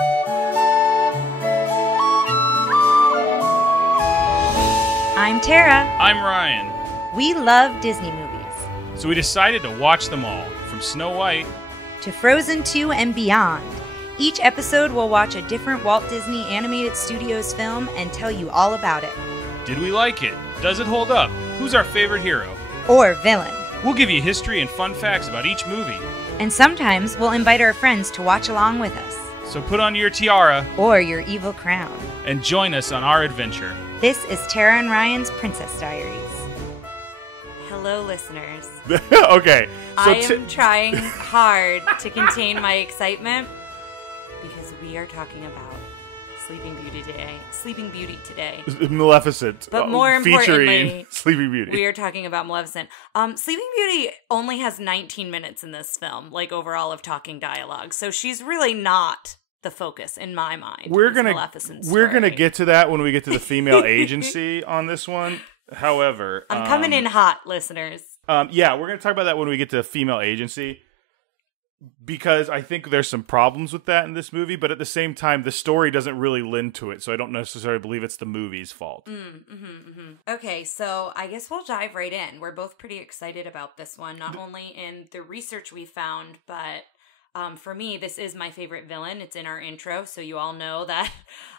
I'm Tara. I'm Ryan. We love Disney movies. So we decided to watch them all, from Snow White to Frozen 2 and beyond. Each episode will watch a different Walt Disney Animated Studios film and tell you all about it. Did we like it? Does it hold up? Who's our favorite hero? Or villain. We'll give you history and fun facts about each movie. And sometimes we'll invite our friends to watch along with us. So put on your tiara or your evil crown and join us on our adventure. This is Tara and Ryan's Princess Diaries. Hello, listeners. Okay. So I am trying hard to contain my excitement because we are talking about Sleeping Beauty today. Maleficent. But more featuring importantly, Sleeping Beauty. We are talking about Maleficent. Sleeping Beauty only has 19 minutes in this film, like overall of talking dialogue. So she's really not the focus in my mind. We're gonna get to that when we get to the female agency on this one. However, I'm coming in hot, listeners. Yeah, we're gonna talk about that when we get to female agency, because I think there's some problems with that in this movie. But at the same time, the story doesn't really lend to it, so I don't necessarily believe it's the movie's fault. Okay, so I guess we'll dive right in. We're both pretty excited about this one, not only in the research we found, but for me, this is my favorite villain. It's in our intro, so you all know that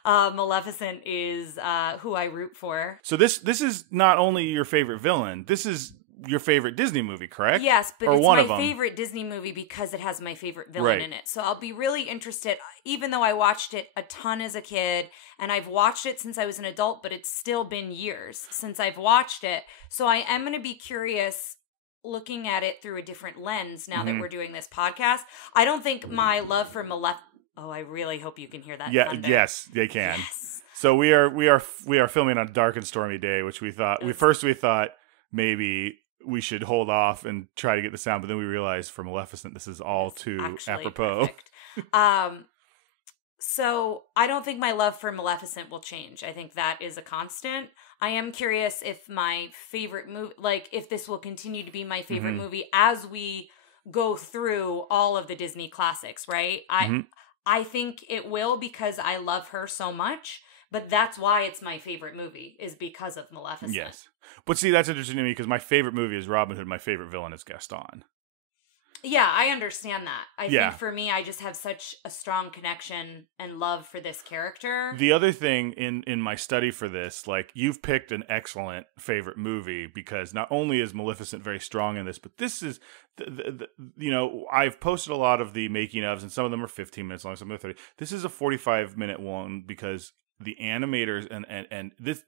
Maleficent is who I root for. So this is not only your favorite villain, this is your favorite Disney movie, correct? Yes, but or it's one my of them. favorite Disney movie because it has my favorite villain in it. So I'll be really interested, even though I watched it a ton as a kid, and I've watched it since I was an adult, but it's still been years since I've watched it. So I am going to be curious looking at it through a different lens now that we're doing this podcast. I don't think my love for Maleficent... Oh, I really hope you can hear that thunder. Yes, they can. Yes. So we are filming on a dark and stormy day, which we thought we thought maybe we should hold off and try to get the sound, but then we realized for Maleficent this is all too apropos. So I don't think my love for Maleficent will change. I think that is a constant. I am curious if my favorite movie, like if this will continue to be my favorite movie as we go through all of the Disney classics, right? I think it will because I love her so much, but that's why it's my favorite movie is because of Maleficent. Yes. But see, that's interesting to me because my favorite movie is Robin Hood. My favorite villain is Gaston. Yeah, I understand that. I think for me, I just have such a strong connection and love for this character. The other thing in my study for this, like you've picked an excellent favorite movie because not only is Maleficent very strong in this, but this is, I've posted a lot of the making ofs and some of them are 15 minutes long, some of them are 30. This is a 45-minute one because the animators and this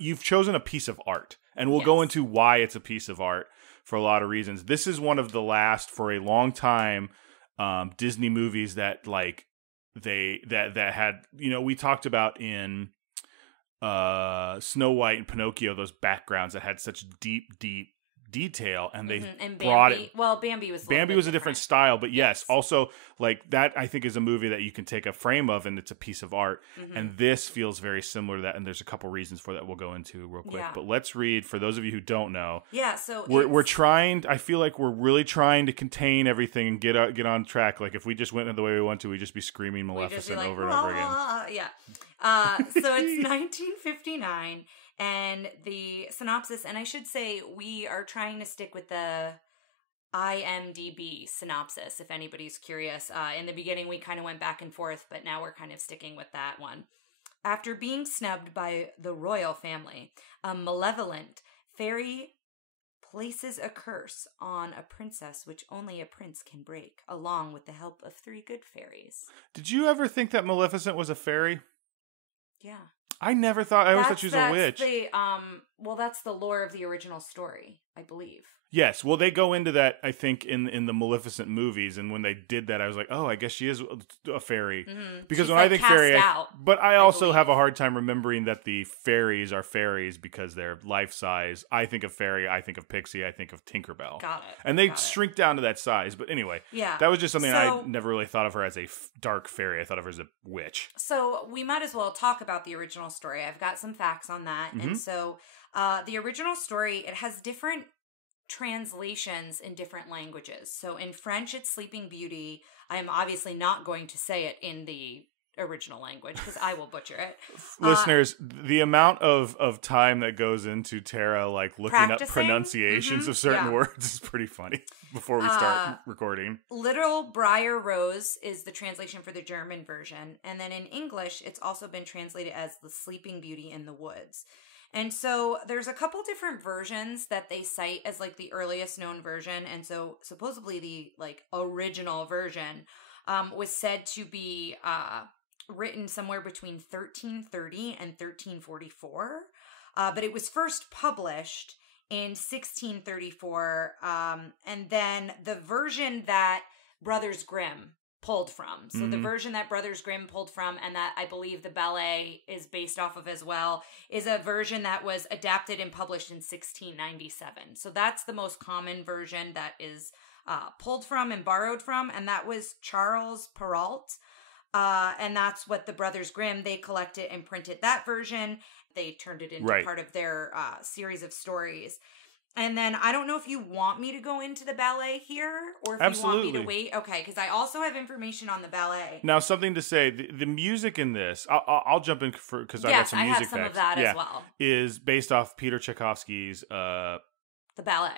you've chosen a piece of art, and we'll go into why it's a piece of art. For a lot of reasons. This is one of the last for a long time Disney movies that like that had, we talked about in Snow White and Pinocchio, those backgrounds that had such deep detail, and they and brought it. Well, Bambi was a different style, but yes, also like that. I think is a movie that you can take a frame of, and it's a piece of art. And this feels very similar to that. And there's a couple reasons for that we'll go into real quick. Yeah. But let's read for those of you who don't know. Yeah, so we're trying. I feel like we're really trying to contain everything and get on track. Like if we just went the way we want to, we'd just be screaming Maleficent over and over again. Yeah. So it's 1959. And the synopsis, and I should say we are trying to stick with the IMDb synopsis, if anybody's curious. In the beginning, we kind of went back and forth, but now we're kind of sticking with that one. After being snubbed by the royal family, a malevolent fairy places a curse on a princess which only a prince can break, along with the help of 3 good fairies. Did you ever think that Maleficent was a fairy? Yeah. I never thought. I always thought she was a witch. That's the lore of the original story, I believe. Yes, well, they go into that, I think, in the Maleficent movies, and when they did that, I was like, oh, I guess she is a fairy. Because she's when I think fairy, but I also believe. have a hard time remembering that the fairies are fairies because they're life size. I think of fairy, I think of pixie, I think of Tinkerbell. Got it. And they shrink down to that size. But anyway, that was just something I never really thought of her as a dark fairy. I thought of her as a witch. So we might as well talk about the original story. I've got some facts on that. And so the original story, it has different translations in different languages. So in French, it's Sleeping Beauty. I am obviously not going to say it in the original language because I will butcher it. Listeners, the amount of time that goes into Tara like looking up pronunciations of certain words is pretty funny before we start recording. Little Briar Rose is the translation for the German version, and then in English it's also been translated as The Sleeping Beauty in the Woods. And so there's a couple different versions that they cite as like the earliest known version, and so supposedly the like original version was said to be written somewhere between 1330 and 1344, but it was first published in 1634, and then the version that Brothers Grimm pulled from. So the version that Brothers Grimm pulled from, and that I believe the ballet is based off of as well, is a version that was adapted and published in 1697. So that's the most common version that is pulled from and borrowed from, and that was Charles Perrault. And that's what the Brothers Grimm, they collected and printed that version. They turned it into part of their series of stories. And then I don't know if you want me to go into the ballet here or if you want me to wait. Okay, because I also have information on the ballet. Now, something to say, the music in this, I'll jump in because I got some music have some facts. Of that as well. Is based off Peter Tchaikovsky's the ballet.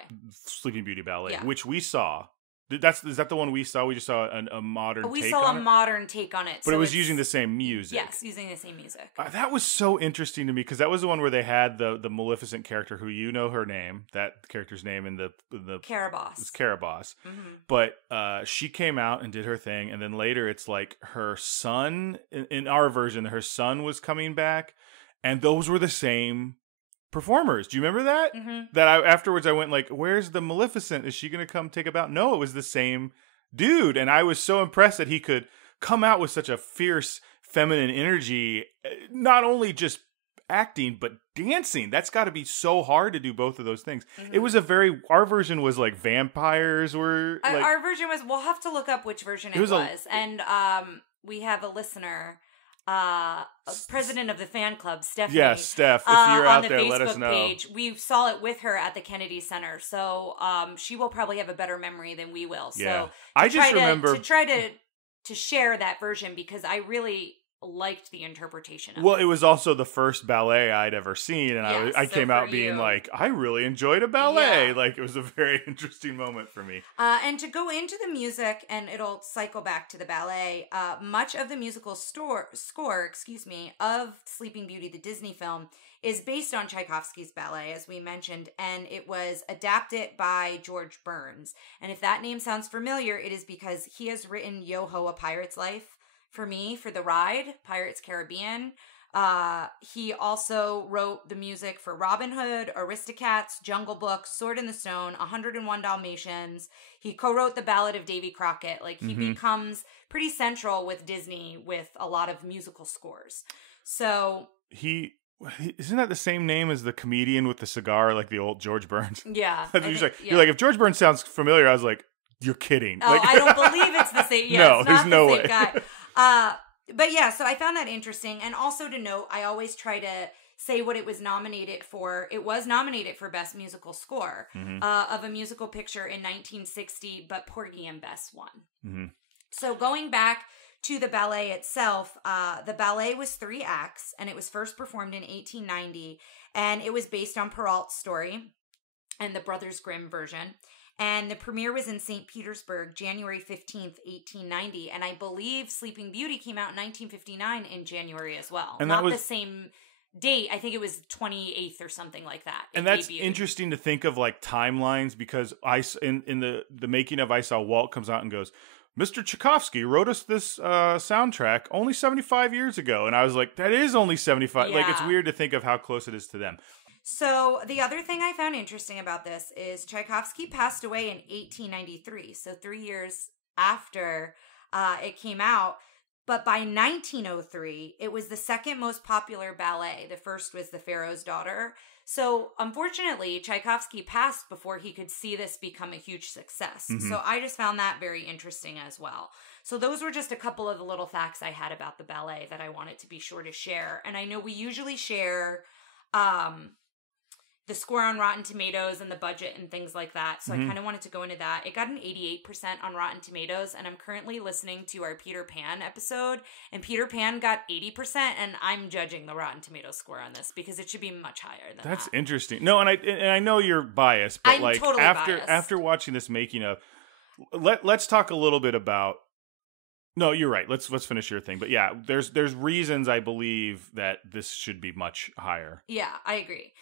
Sleeping Beauty ballet, which we saw. Is that the one we saw? We just saw a modern take on it? We saw a modern take on it. But it was using the same music. Yes, using the same music. That was so interesting to me because that was the one where they had the Maleficent character who her name, that character's name in the Caraboss. It's Caraboss. Mm-hmm. But she came out and did her thing, and then later it's like her son, in our version, her son was coming back, and those were the same performers. Do you remember that? Mm-hmm. That afterwards I went like, where's the Maleficent? Is she going to come take a bow? No, it was the same dude. And I was so impressed that he could come out with such a fierce feminine energy, not only just acting, but dancing. That's got to be so hard to do both of those things. Mm-hmm. It was our version was like vampires were. Like, our version was, we'll have to look up which version it was. And we have a listener, president of the fan club, Stephanie. Yes, Steph, if you're out there, let us know. On the Facebook page, we saw it with her at the Kennedy Center, so she will probably have a better memory than we will. Yeah. So I just remember to try to share that version because I really liked the interpretation of it. Well, it was also the first ballet I'd ever seen, and I came out being like, I really enjoyed a ballet. Yeah. Like, it was a very interesting moment for me. And to go into the music, and it'll cycle back to the ballet, much of the musical score, of Sleeping Beauty, the Disney film, is based on Tchaikovsky's ballet, as we mentioned, and it was adapted by George Burns. And if that name sounds familiar, it is because he has written Yo-Ho, A Pirate's Life, for me, for the ride, Pirates Caribbean. He also wrote the music for Robin Hood, Aristocats, Jungle Book, Sword in the Stone, 101 Dalmatians. He co-wrote the Ballad of Davy Crockett. Like, he becomes pretty central with Disney with a lot of musical scores. So isn't that the same name as the comedian with the cigar, like the old George Burns? Yeah. You're like, if George Burns sounds familiar, I was like, you're kidding. Oh, like, I don't believe it's the same. Yeah, no, there's no way. Guy. But yeah, so I found that interesting. And also to note, I always try to say what it was nominated for. It was nominated for Best Musical Score of a musical picture in 1960, but Porgy and Bess won. Mm-hmm. So going back to the ballet itself, the ballet was 3 acts, and it was first performed in 1890, and it was based on Perrault's story and the Brothers Grimm version. And the premiere was in St. Petersburg, January 15th, 1890. And I believe Sleeping Beauty came out in 1959 in January as well. And not the same date. I think it was 28th or something like that. And that's interesting to think of like timelines because in the making of I Saw Walt comes out and goes, Mr. Tchaikovsky wrote us this soundtrack only 75 years ago. And I was like, that is only 75. Yeah. Like, it's weird to think of how close it is to them. So the other thing I found interesting about this is Tchaikovsky passed away in 1893, so 3 years after it came out. But by 1903, it was the second most popular ballet. The first was The Pharaoh's Daughter. So unfortunately, Tchaikovsky passed before he could see this become a huge success. Mm-hmm. So I just found that very interesting as well. So those were just a couple of the little facts I had about the ballet that I wanted to be sure to share. And I know we usually share the score on Rotten Tomatoes and the budget and things like that. So I kind of wanted to go into that. It got an 88% on Rotten Tomatoes, and I'm currently listening to our Peter Pan episode, and Peter Pan got 80%, and I'm judging the Rotten Tomatoes score on this because it should be much higher than That's that. interesting. No, and I know you're biased, but I'm like totally biased. after watching this making of, let's talk a little bit about. No, you're right. Let's finish your thing. But yeah, there's reasons I believe that this should be much higher. Yeah, I agree.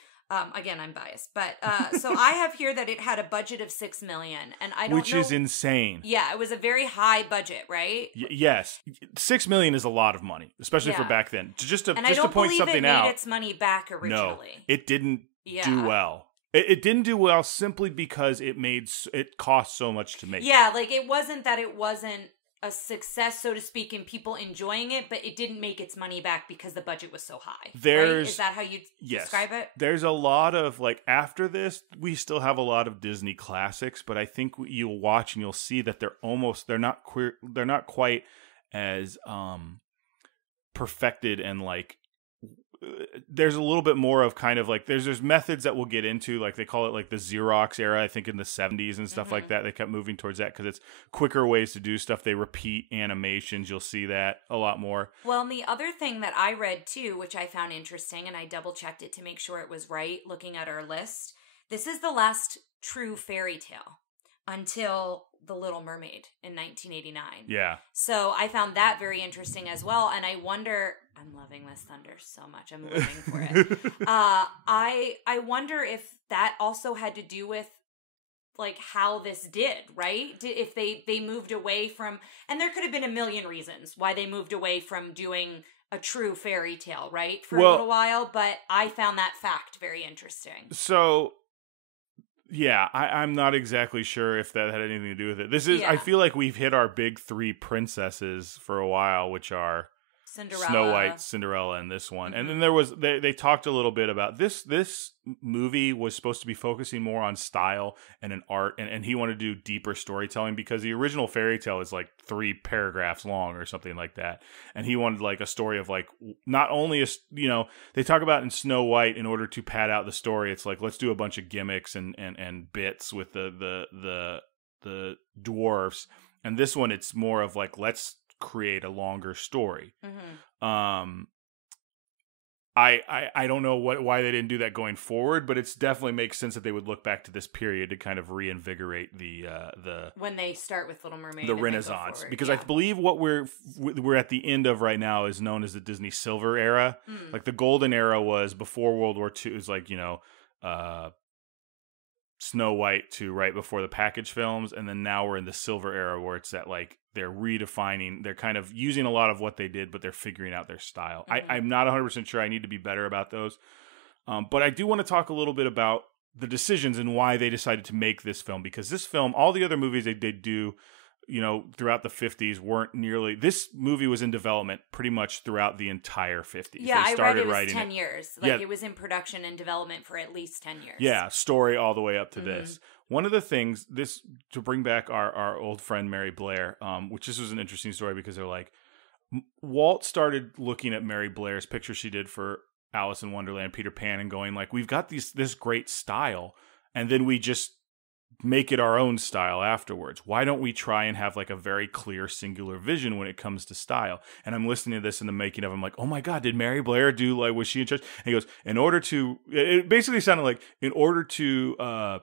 Again, I'm biased, but so I have here that it had a budget of $6 million, and I don't know, which is insane. Yeah, it was a very high budget, right? Yes, $6 million is a lot of money, especially for back then. Just to point something out, it made its money back originally. No, it didn't do well. It didn't do well simply because it cost so much to make. Yeah, like it wasn't that it wasn't a success, so to speak, in people enjoying it, but it didn't make its money back because the budget was so high. Right? Is that how you describe it? There's a lot of, like, after this, we still have a lot of Disney classics, but I think you'll watch and you'll see that they're not quite as perfected, and like there's a little bit more of kind of like there's methods that we'll get into, like they call it like the Xerox era, I think in the 70s and stuff like that. They kept moving towards that because it's quicker ways to do stuff. They repeat animations. You'll see that a lot more. Well, and the other thing that I read too, which I found interesting, and I double checked it to make sure it was right looking at our list, this is the last true fairy tale until The Little Mermaid in 1989. Yeah. So I found that very interesting as well. And I wonder, I'm loving this thunder so much. I'm living for it. I wonder if that also had to do with like how this did, right? If they moved away from, and there could have been a million reasons why they moved away from doing a true fairy tale, right? For a little while, but I found that fact very interesting. So yeah, I'm not exactly sure if that had anything to do with it. I feel like we've hit our big three princesses for a while, which are Cinderella. Snow White, Cinderella, and this one. And then there was they talked a little bit about this movie was supposed to be focusing more on style and an art, and he wanted to do deeper storytelling because the original fairy tale is like 3 paragraphs long or something like that. And he wanted like a story of like not only they talk about in Snow White, in order to pad out the story, it's like let's do a bunch of gimmicks and bits with the dwarfs. And this one it's more of like let's create a longer story. I don't know why they didn't do that going forward, but it's definitely makes sense that they would look back to this period to kind of reinvigorate the when they start with Little Mermaid, the Renaissance, because I believe what we're at the end of right now is known as the Disney Silver era. Like the golden era was before World War II. It was like Snow White to right before the package films, and then now we're in the Silver era where it's that like they're redefining, they're kind of using a lot of what they did, but they're figuring out their style. I'm not 100% sure. I need to be better about those. But I do want to talk a little bit about the decisions and why they decided to make this film, because this film, all the other movies they did do, throughout the 50s weren't nearly, this movie was in development pretty much throughout the entire 50s. Yeah, I read it was 10 years. Like it was in production and development for at least 10 years. Yeah, story all the way up to this. One of the things, this to bring back our old friend Mary Blair, which this was an interesting story because they're like, Walt started looking at Mary Blair's picture she did for Alice in Wonderland, Peter Pan, and going like, we've got this great style, and then we just make it our own style afterwards. Why don't we try and have like a very clear singular vision when it comes to style? And I'm listening to this in the making of, I'm like, oh my God, did Mary Blair do like, was she in charge? And he goes, it basically sounded like in order to,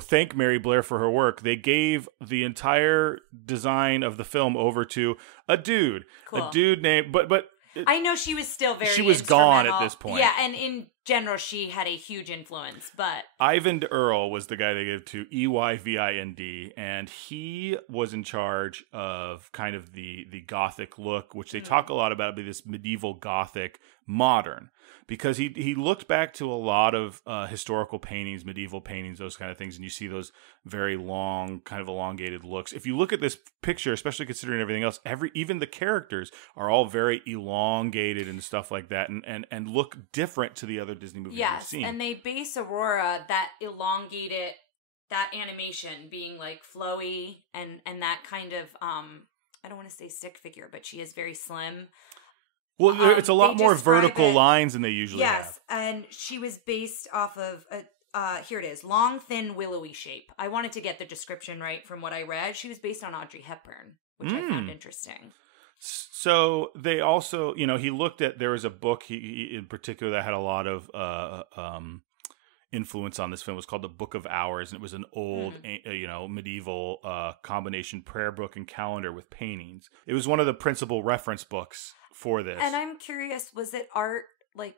thank Mary Blair for her work, they gave the entire design of the film over to a dude. Cool. A dude named, but I know she was still very. She was gone at this point. Yeah, and in general, she had a huge influence. But Eyvind Earle was the guy they gave to, Eyvind, and he was in charge of kind of the Gothic look, which they talk a lot about, be this medieval Gothic modern. Because he looked back to a lot of historical paintings, medieval paintings, those kind of things, and you see those very long, kind of elongated looks. If you look at this picture, especially considering everything else, even the characters are all very elongated and stuff like that, and look different to the other Disney movies we've seen. Yes, and they base Aurora, that elongated, that animation being like flowy and that kind of, I don't want to say stick figure, but she is very slim. Well, it's a lot they more describe vertical it- lines than they usually have. Yes, and she was based off of here it is, long, thin, willowy shape. I wanted to get the description right from what I read. She was based on Audrey Hepburn, which I found interesting. So they also, he looked at, there was a book he in particular that had a lot of influence on this film. It was called The Book of Hours, and it was an old, medieval combination prayer book and calendar with paintings. It was one of the principal reference books for this. And I'm curious, was it art, like,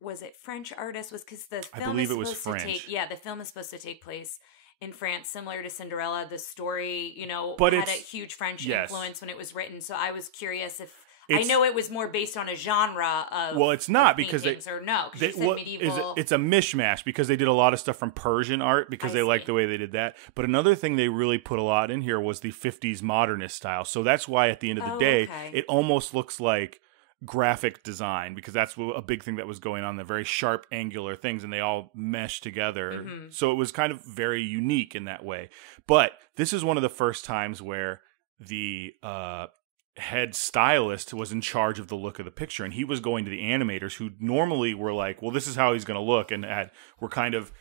was it French artists? Was because the film I believe is it was supposed French. to take, the film is supposed to take place in France, similar to Cinderella. The story, But had a it's- huge French yes. influence when it was written. So I was curious if I know it was more based on a genre of it's not of because they paintings, or no, because you said medieval. it's a mishmash because they did a lot of stuff from Persian art because they liked the way they did that. But another thing they really put a lot in here was the 50s modernist style. So that's why at the end of the day, it almost looks like graphic design, because that's a big thing that was going on. The very sharp, angular things, and they all mesh together. Mm-hmm. So it was kind of very unique in that way. But this is one of the first times where the head stylist was in charge of the look of the picture, and he was going to the animators who normally were like, well, this is how he's going to look, and were kind of,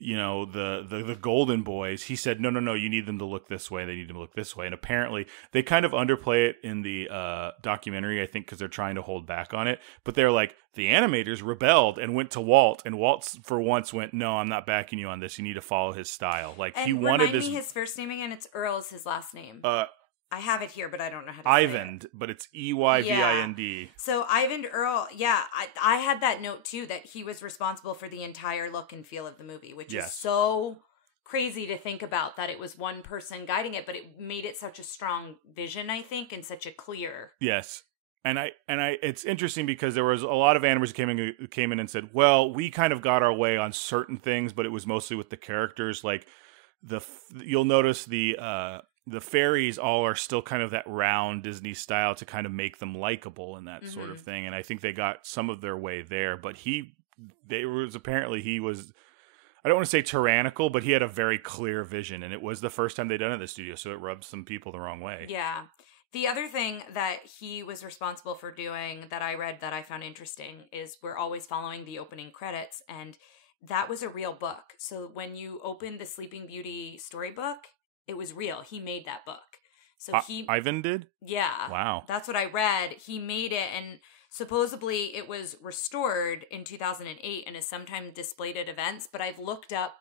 the golden boys. He said, no, you need them to look this way. They need them to look this way. And apparently they kind of underplay it in the documentary, I think, because they're trying to hold back on it. But they're like, the animators rebelled and went to Walt, and Walt for once went, no, I'm not backing you on this. You need to follow his style. Like, and he wanted this. Remind me his first name again. It's Earl is his last name. I have it here, but I don't know how to Eyvind, say it. but it's Eyvind. So Eyvind Earl, I had that note too, that he was responsible for the entire look and feel of the movie, which is so crazy to think about, that it was one person guiding it, but it made it such a strong vision, I think, and such a clear. Yes. And I it's interesting because there was a lot of animators who came in and said, well, we kind of got our way on certain things, but it was mostly with the characters. Like you'll notice the fairies all are still kind of that round Disney style to kind of make them likable and that sort of thing. And I think they got some of their way there, but he was, I don't want to say tyrannical, but he had a very clear vision, and it was the first time they'd done it at the studio. So it rubbed some people the wrong way. Yeah. The other thing that he was responsible for doing that I read that I found interesting is we're always following the opening credits, and that was a real book. So when you open the Sleeping Beauty storybook, it was real. He made that book. So Ivan did? Yeah. Wow. That's what I read. He made it, and supposedly it was restored in 2008 and is sometimes displayed at events, but I've looked up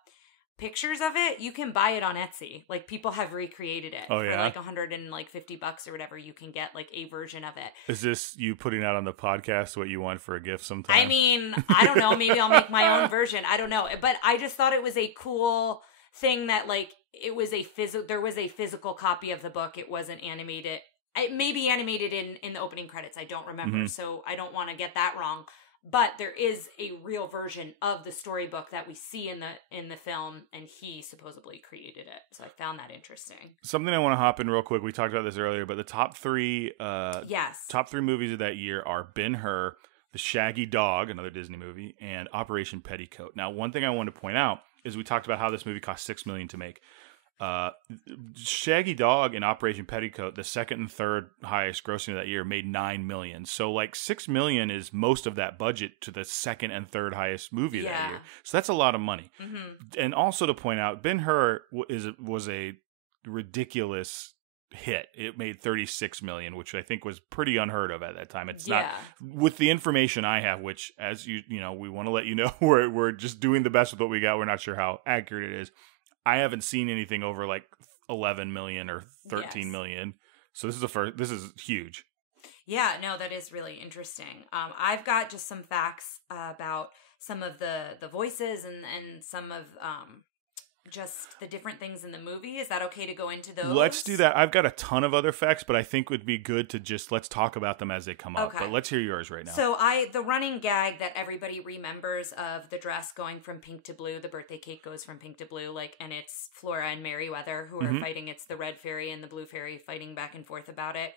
pictures of it. You can buy it on Etsy. Like, people have recreated it for like $150 or whatever. You can get like a version of it. Is this you putting out on the podcast what you want for a gift sometime? I mean, I don't know. Maybe I'll make my own version. I don't know. But I just thought it was a cool thing that, like, it was there was a physical copy of the book. It wasn't animated. It may be animated in the opening credits. I don't remember, so I don't want to get that wrong. But there is a real version of the storybook that we see in the film, and he supposedly created it. So I found that interesting. Something I want to hop in real quick. We talked about this earlier, but the top three movies of that year are Ben-Hur, The Shaggy Dog, another Disney movie, and Operation Petticoat. Now, one thing I wanted to point out is we talked about how this movie cost $6 million to make. Shaggy Dog and Operation Petticoat, the second and third highest grossing of that year, made $9 million. So like $6 million is most of that budget to the second and third highest movie of that year. So that's a lot of money. And also to point out, Ben-Hur was a ridiculous hit. It made $36 million, which I think was pretty unheard of at that time. It's not, with the information I have, which, as we want to let you know, we're just doing the best with what we got. We're not sure how accurate it is. I haven't seen anything over like 11 million or 13 million. So this is huge. Yeah, no, that is really interesting. I've got just some facts about some of the voices and some of just the different things in the movie. Is that okay to go into those? Let's do that. I've got a ton of other facts, but I think it would be good to just let's talk about them as they come up. But let's hear yours right now. So the running gag that everybody remembers of the dress going from pink to blue, the birthday cake goes from pink to blue, and it's Flora and Merryweather who are fighting. It's the red fairy and the blue fairy fighting back and forth about it.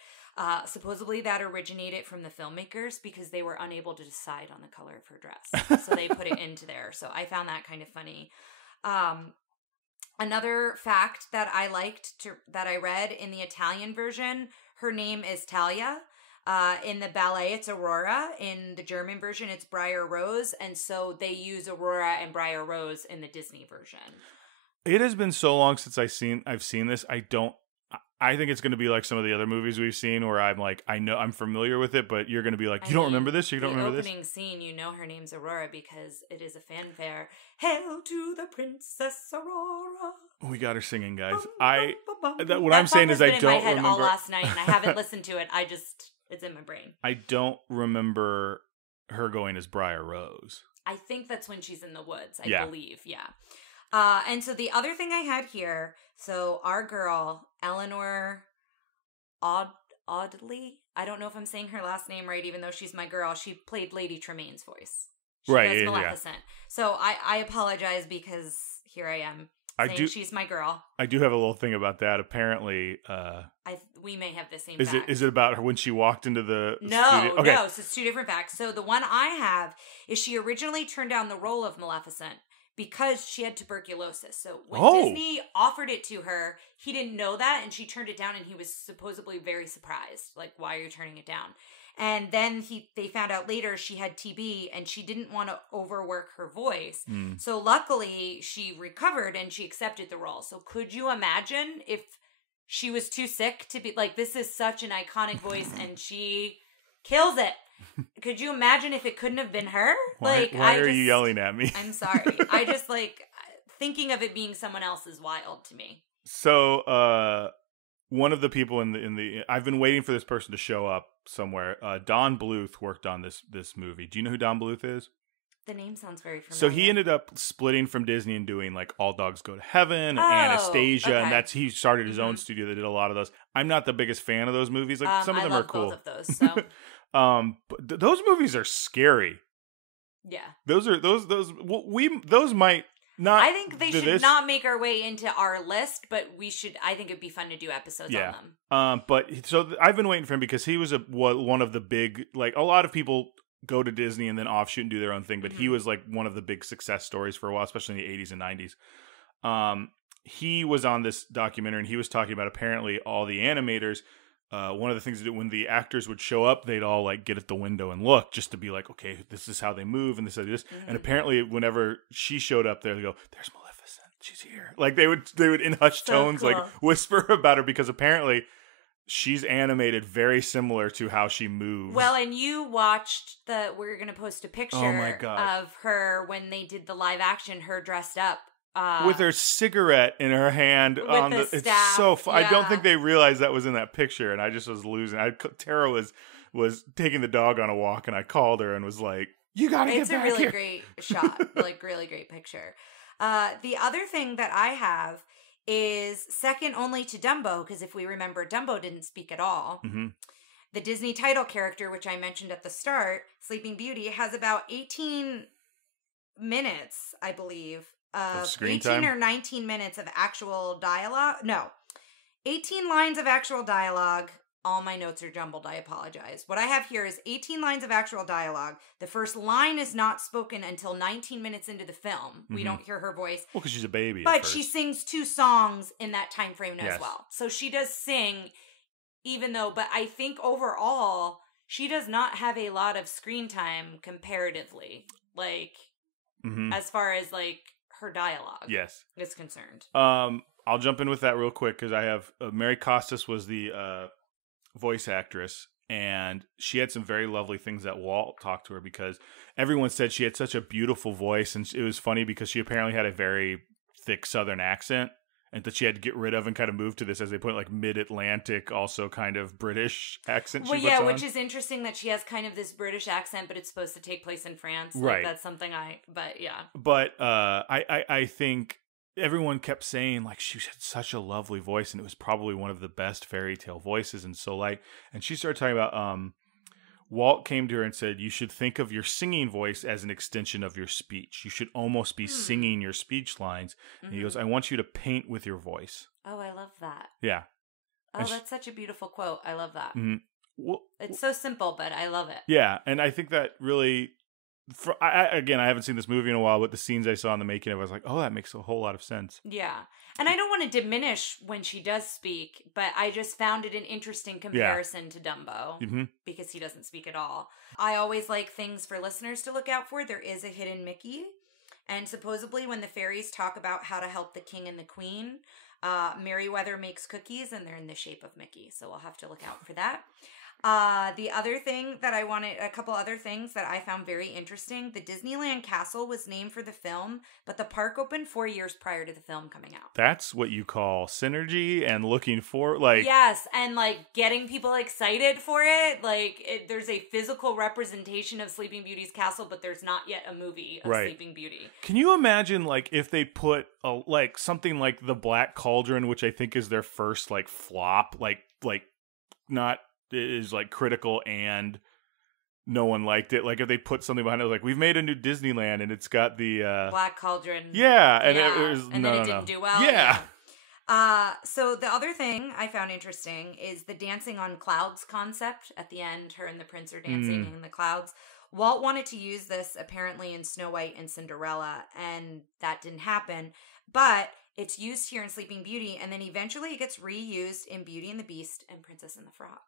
Supposedly that originated from the filmmakers because they were unable to decide on the color of her dress. So they put it into there. So I found that kind of funny. Another fact that I liked that I read in the Italian version, her name is Talia. In the ballet, it's Aurora. In the German version, it's Briar Rose. And so they use Aurora and Briar Rose in the Disney version. It has been so long since I've seen this. I think it's going to be like some of the other movies we've seen where I'm like, I know I'm familiar with it, but you're going to be like, don't remember this? You don't remember this? The opening scene, you know her name's Aurora because it is a fanfare. Hail to the Princess Aurora. We got her singing, guys. What I'm saying is I don't in my head remember. all last night, and I haven't listened to it. It's in my brain. I don't remember her going as Briar Rose. I think that's when she's in the woods. I believe, yeah. And so the other thing I had here, so our girl, Eleanor Audley, I don't know if I'm saying her last name right, even though she's my girl. She played Lady Tremaine's voice. She does Maleficent. So I apologize because here I am saying she's my girl. I do have a little thing about that. Apparently, we may have the same fact. Is it about her when she walked into the studio? Okay. No, so it's two different facts. So the one I have is she originally turned down the role of Maleficent because she had tuberculosis. So when Disney offered it to her, he didn't know that, and she turned it down, and he was supposedly very surprised. Like, why are you turning it down? And then they found out later she had TB, and she didn't want to overwork her voice. So luckily, she recovered, and she accepted the role. So could you imagine if she was too sick to be, like, this is such an iconic voice, and she kills it. Could you imagine if it couldn't have been her? Why are you yelling at me? I'm sorry. I just thinking of it being someone else is wild to me. So, one of the people in the I've been waiting for this person to show up somewhere. Don Bluth worked on this movie. Do you know who Don Bluth is? The name sounds very familiar. So he ended up splitting from Disney and doing like All Dogs Go to Heaven and Anastasia, and he started his own studio that did a lot of those. I'm not the biggest fan of those movies. Like some of them are cool. Both of those. So. But those movies are scary. Yeah. Those might not. I think they should not make our way into our list, but we should. I think it'd be fun to do episodes on them. But so I've been waiting for him because he was one of the big, like, a lot of people go to Disney and then offshoot and do their own thing, but he was like one of the big success stories for a while, especially in the 80s and 90s. He was on this documentary and he was talking about apparently all the animators. One of the things that when the actors would show up, they'd all like get at the window and look just to be like, okay, this is how they move and this is this. And apparently, whenever she showed up there, they go, "There's Maleficent, she's here." Like they would in hushed tones like whisper about her because apparently she's animated very similar to how she moves. Well, and you watched we're gonna post a picture of her when they did the live action, her dressed up. With her cigarette in her hand on the staff. It's so fun. Yeah. I don't think they realized that was in that picture, and I just was losing. Tara was taking the dog on a walk, and I called her and was like, "You gotta get back here." It's a really great shot, like really great picture. The other thing that I have is second only to Dumbo, because if we remember, Dumbo didn't speak at all. Mm-hmm. The Disney title character, which I mentioned at the start, Sleeping Beauty, has about 18 minutes, I believe. Of screen 18 time? or 19 minutes of actual dialogue. No. 18 lines of actual dialogue. All my notes are jumbled. I apologize. What I have here is 18 lines of actual dialogue. The first line is not spoken until 19 minutes into the film. We don't hear her voice. Well, because she's a baby. But she sings 2 songs in that time frame as well. So she does sing, but I think overall, she does not have a lot of screen time comparatively. Like, as far as, like, her dialogue is concerned. I'll jump in with that real quick because I have Mary Costas was the voice actress, and she had some very lovely things that Walt talked to her because everyone said she had such a beautiful voice, and it was funny because she apparently had a very thick Southern accent, and that she had to get rid of and kind of move to this, as they put it, like mid-Atlantic, also kind of British accent. Well, yeah, which is interesting that she has kind of this British accent, but it's supposed to take place in France. Like, right. That's something but yeah. But I think everyone kept saying, like, she had such a lovely voice, and it was probably one of the best fairy tale voices, and so, like, and she started talking about, Walt came to her and said, you should think of your singing voice as an extension of your speech. You should almost be singing your speech lines. And he goes, I want you to paint with your voice. Oh, I love that. Yeah. Oh, that's such a beautiful quote. I love that. Well, it's so simple, but I love it. Yeah, and I think that really again, I haven't seen this movie in a while, but the scenes I saw in the making of it, I was like, oh, that makes a whole lot of sense. Yeah. And I don't want to diminish when she does speak, but I just found it an interesting comparison to Dumbo because he doesn't speak at all. I always like things for listeners to look out for. There is a hidden Mickey. And supposedly when the fairies talk about how to help the king and the queen, Merryweather makes cookies and they're in the shape of Mickey. So we'll have to look out for that. The other thing that a couple other things that I found very interesting, the Disneyland Castle was named for the film, but the park opened 4 years prior to the film coming out. That's what you call synergy and looking for, Yes, and, getting people excited for it. There's a physical representation of Sleeping Beauty's castle, but there's not yet a movie of Sleeping Beauty. Can you imagine, if they put, something like The Black Cauldron, which I think is their first, flop, not... is critical and no one liked it. If they put something behind it, we've made a new Disneyland and it's got the Black Cauldron. Yeah, and it didn't do well. Yeah. So the other thing I found interesting is the dancing on clouds concept at the end. Her and the prince are dancing in the clouds. Walt wanted to use this apparently in Snow White and Cinderella, and that didn't happen. But it's used here in Sleeping Beauty, and then eventually it gets reused in Beauty and the Beast and Princess and the Frog.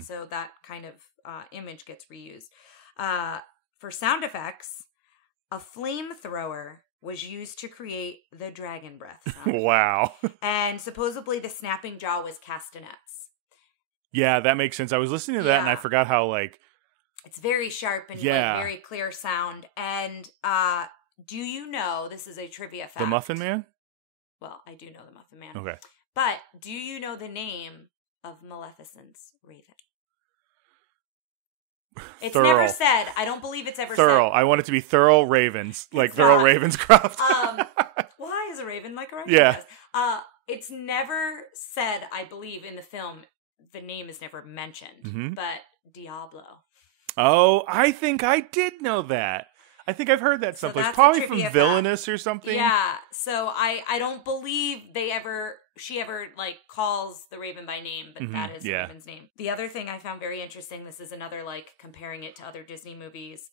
So that kind of image gets reused. For sound effects, a flamethrower was used to create the dragon breath sound. Wow. And supposedly the snapping jaw was castanets. Yeah, that makes sense. I was listening to that and I forgot how it's very sharp and very clear sound. And do you know, this is a trivia fact. The Muffin Man? Well, I do know the Muffin Man. Okay. But do you know the name of Maleficent's raven? It's never said. I don't believe it's ever Thurl. said. I want it to be Thurl Ravens. Thurl Ravenscroft. Why is a raven like a raven? Yeah. It's never said, I believe, in the film. The name is never mentioned. But Diablo. Oh, I think I did know that. I think I've heard that someplace. Probably from Villainous or something. Yeah. So I don't believe she ever calls the raven by name, but that is the raven's name. The other thing I found very interesting, this is another comparing it to other Disney movies.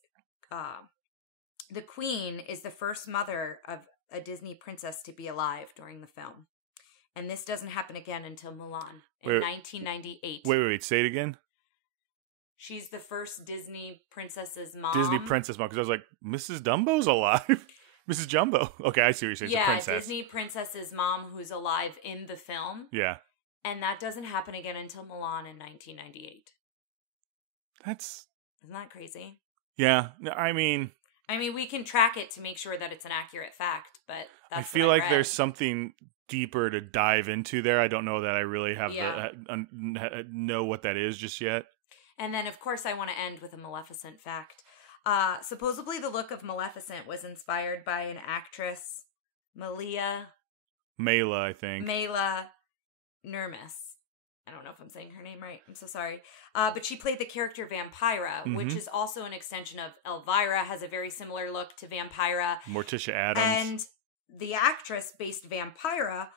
The Queen is the first mother of a Disney princess to be alive during the film. And this doesn't happen again until Mulan in 1998. Wait, say it again. She's the first Disney princess's mom. Disney princess mom, because I was like, Mrs. Dumbo's alive? Mrs. Jumbo. Okay, I see what you're saying. Yeah, princess. Disney princess's mom who's alive in the film. Yeah. And that doesn't happen again until Mulan in 1998. Isn't that crazy? Yeah, I mean, we can track it to make sure that it's an accurate fact, but that's I feel like there's something deeper to dive into there. I don't know that I really have know what that is just yet. And then, of course, I want to end with a Maleficent fact. Supposedly, the look of Maleficent was inspired by an actress, Mela, I think. Mela Nurmis. I don't know if I'm saying her name right. I'm so sorry. But she played the character Vampira, which is also an extension of Elvira, has a very similar look to Vampira. Morticia Addams. And the actress based Vampira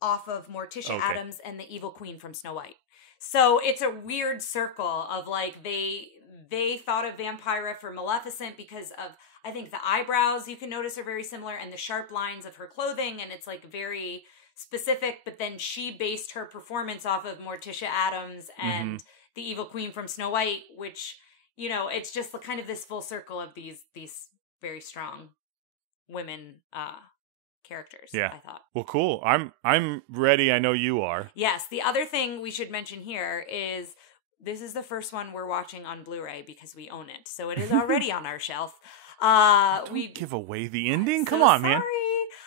off of Morticia Addams and the evil queen from Snow White. So it's a weird circle of they thought of Vampira for Maleficent because of, I think the eyebrows you can notice are very similar and the sharp lines of her clothing, and it's very specific, but then she based her performance off of Morticia Addams and the evil queen from Snow White, which, it's just kind of this full circle of these very strong women characters. Yeah. I thought. Well, cool. I'm ready. I know you are. Yes. The other thing we should mention here is this is the first one we're watching on Blu-ray because we own it, so it is already on our shelf. Don't give away the ending. Come on, man.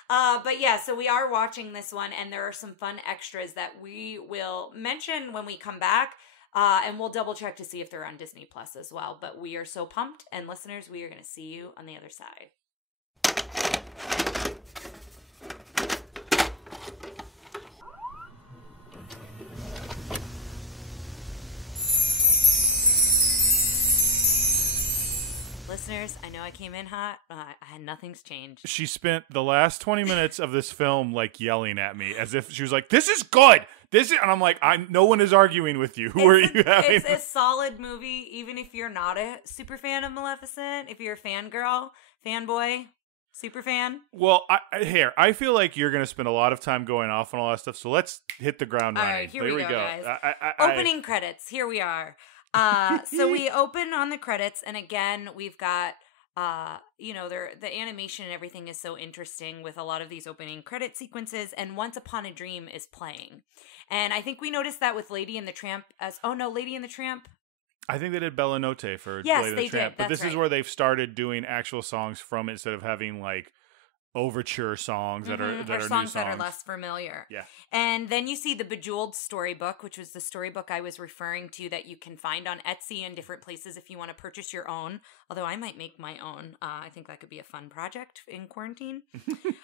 But yeah, so we are watching this one, and there are some fun extras that we will mention when we come back. And we'll double check to see if they're on Disney Plus as well. But we are so pumped, and listeners, we are going to see you on the other side. Listeners, I know I came in hot. Nothing's changed. She spent the last 20 minutes of this film like yelling at me as if she was like, "This is good. This is," and I'm like, no one is arguing with you. Who are you having? It's a solid movie, even if you're not a super fan of Maleficent. If you're a fangirl, fanboy, super fan. Well, I feel like you're going to spend a lot of time going off on all that stuff. So let's hit the ground running. All right, here we go, guys. Opening credits. Here we are. So we open on the credits, and again, we've got, the animation and everything is so interesting with a lot of these opening credit sequences, and Once Upon a Dream is playing. And I think we noticed that with Lady and the Tramp Lady and the Tramp. I think they did Bella Notte for yes, Lady and the Tramp. Did. But this is where they've started doing actual songs from it instead of having like overture songs that are songs new songs that are less familiar. Yeah. And then you see the Bejeweled storybook, which was the storybook I was referring to that you can find on Etsy and different places if you want to purchase your own. Although I might make my own. I think that could be a fun project in quarantine.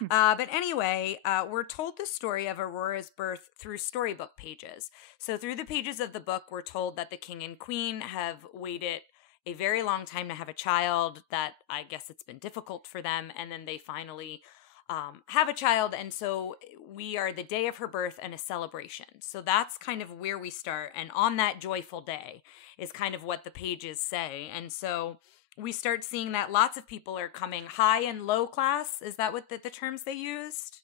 But anyway, we're told the story of Aurora's birth through storybook pages. So through the pages of the book, we're told that the king and queen have waited a very long time to have a child, that I guess it's been difficult for them, and then they finally have a child, and so we are the day of her birth and a celebration. So that's kind of where we start, and on that joyful day is kind of what the pages say. And so we start seeing that lots of people are coming, high and low class. Is that what the terms they used?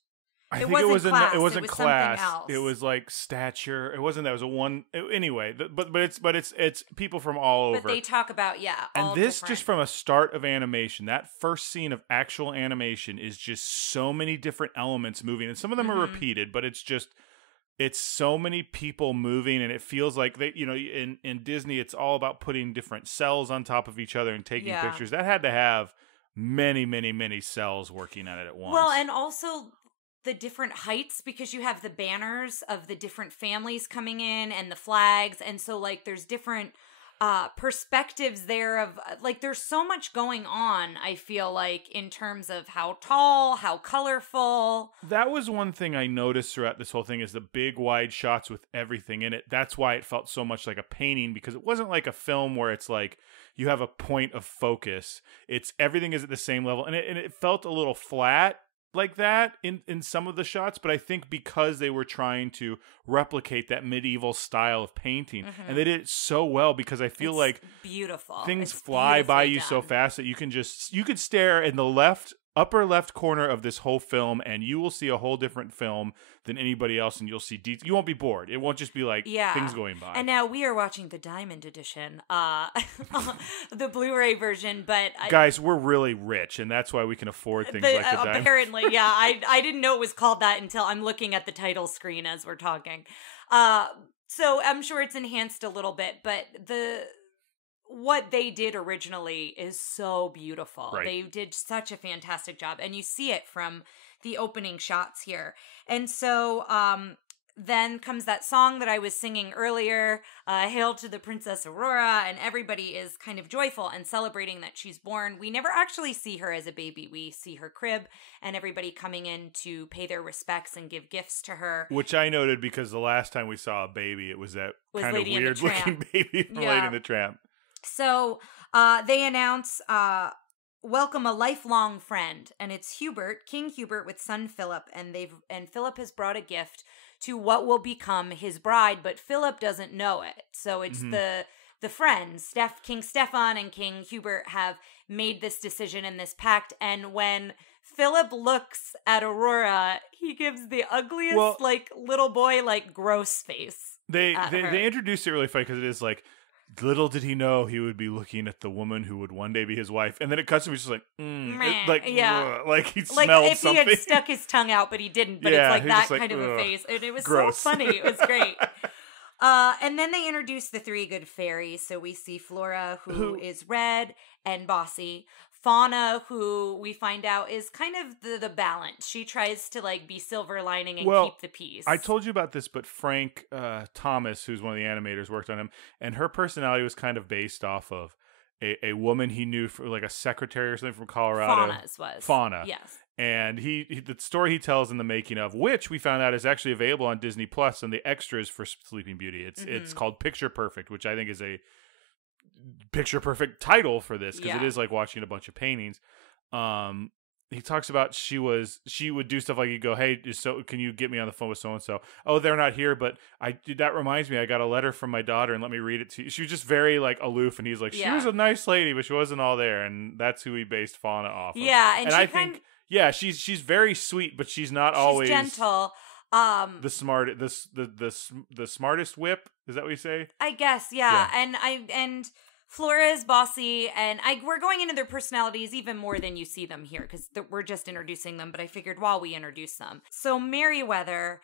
I think it wasn't class. It wasn't class. Something else. It was like stature. It wasn't that. It was a one. Anyway, but it's people from all over. But they talk about and this just from a start of animation. That first scene of actual animation is just so many different elements moving, and some of them are repeated. But it's so many people moving, and it feels like they, in Disney, it's all about putting different cells on top of each other and taking pictures. That had to have many, many, many cells working on it at once. Well, and also the different heights, because you have the banners of the different families coming in and the flags, and so like there's different perspectives there of like there's so much going on, I feel like, in terms of how tall, how colorful. That was one thing I noticed throughout this whole thing, is the big wide shots with everything in it. That's why it felt so much like a painting, because it wasn't like a film where it's like you have a point of focus. It's everything is at the same level, and it felt a little flat like that in some of the shots, but I think because they were trying to replicate that medieval style of painting, and they did it so well, because I feel like beautiful things fly by you done. So fast that you could stare in the upper left corner of this whole film, and you will see a whole different film than anybody else, and you'll see you won't be bored. It won't just be like things going by. And now we are watching the Diamond Edition, the Blu-ray version, but guys, we're really rich, and that's why we can afford things like the Diamond. Apparently, yeah. I didn't know it was called that until I'm looking at the title screen as we're talking. So I'm sure it's enhanced a little bit, but what they did originally is so beautiful. Right. They did such a fantastic job, and you see it from the opening shots here. And so then comes that song that I was singing earlier, Hail to the Princess Aurora, and everybody is kind of joyful and celebrating that she's born. We never actually see her as a baby. We see her crib and everybody coming in to pay their respects and give gifts to her. Which I noted, because the last time we saw a baby, it was that kind Lady of weird-looking baby from Lady and the Tramp. So they announce, welcome a lifelong friend, and it's King Hubert with son Philip, and Philip has brought a gift to what will become his bride, but Philip doesn't know it. So it's the friends, King Stefan and King Hubert, have made this decision and this pact, and when Philip looks at Aurora, he gives the ugliest, little boy, gross face. They introduced it really funny, because it is like, little did he know he would be looking at the woman who would one day be his wife, and then it cuts to me just like, like he smelled like if something. He had stuck his tongue out, but he didn't. But it's like that kind of a face, and it was gross. So funny. It was great. And then they introduced the three good fairies. So we see Flora, who is red and bossy. Fauna, who we find out is kind of the balance. She tries to be silver lining and keep the peace. I told you about this, but Frank Thomas, who's one of the animators, worked on him, and her personality was kind of based off of a woman he knew, for like a secretary or something from Colorado. Fauna. Yes. And the story he tells in the making of, which we found out is actually available on Disney Plus and the extras for Sleeping Beauty. It's called Picture Perfect, which I think is a picture perfect title for this because Yeah. it is like watching a bunch of paintings. He talks about she would do stuff like, you go, hey, so can you get me on the phone with so and so? Oh, they're not here, but that reminds me, I got a letter from my daughter, and let me read it to you. She was just very like aloof, and he's like, she was a nice lady, but she wasn't all there, and that's who he based Fauna off of. Yeah, and I think she's very sweet, but she's not always gentle. The smartest whip, is that what you say? I guess, yeah. And Flora is bossy, and we're going into their personalities even more than you see them here, because we're just introducing them, but I figured while we introduce them. So Merryweather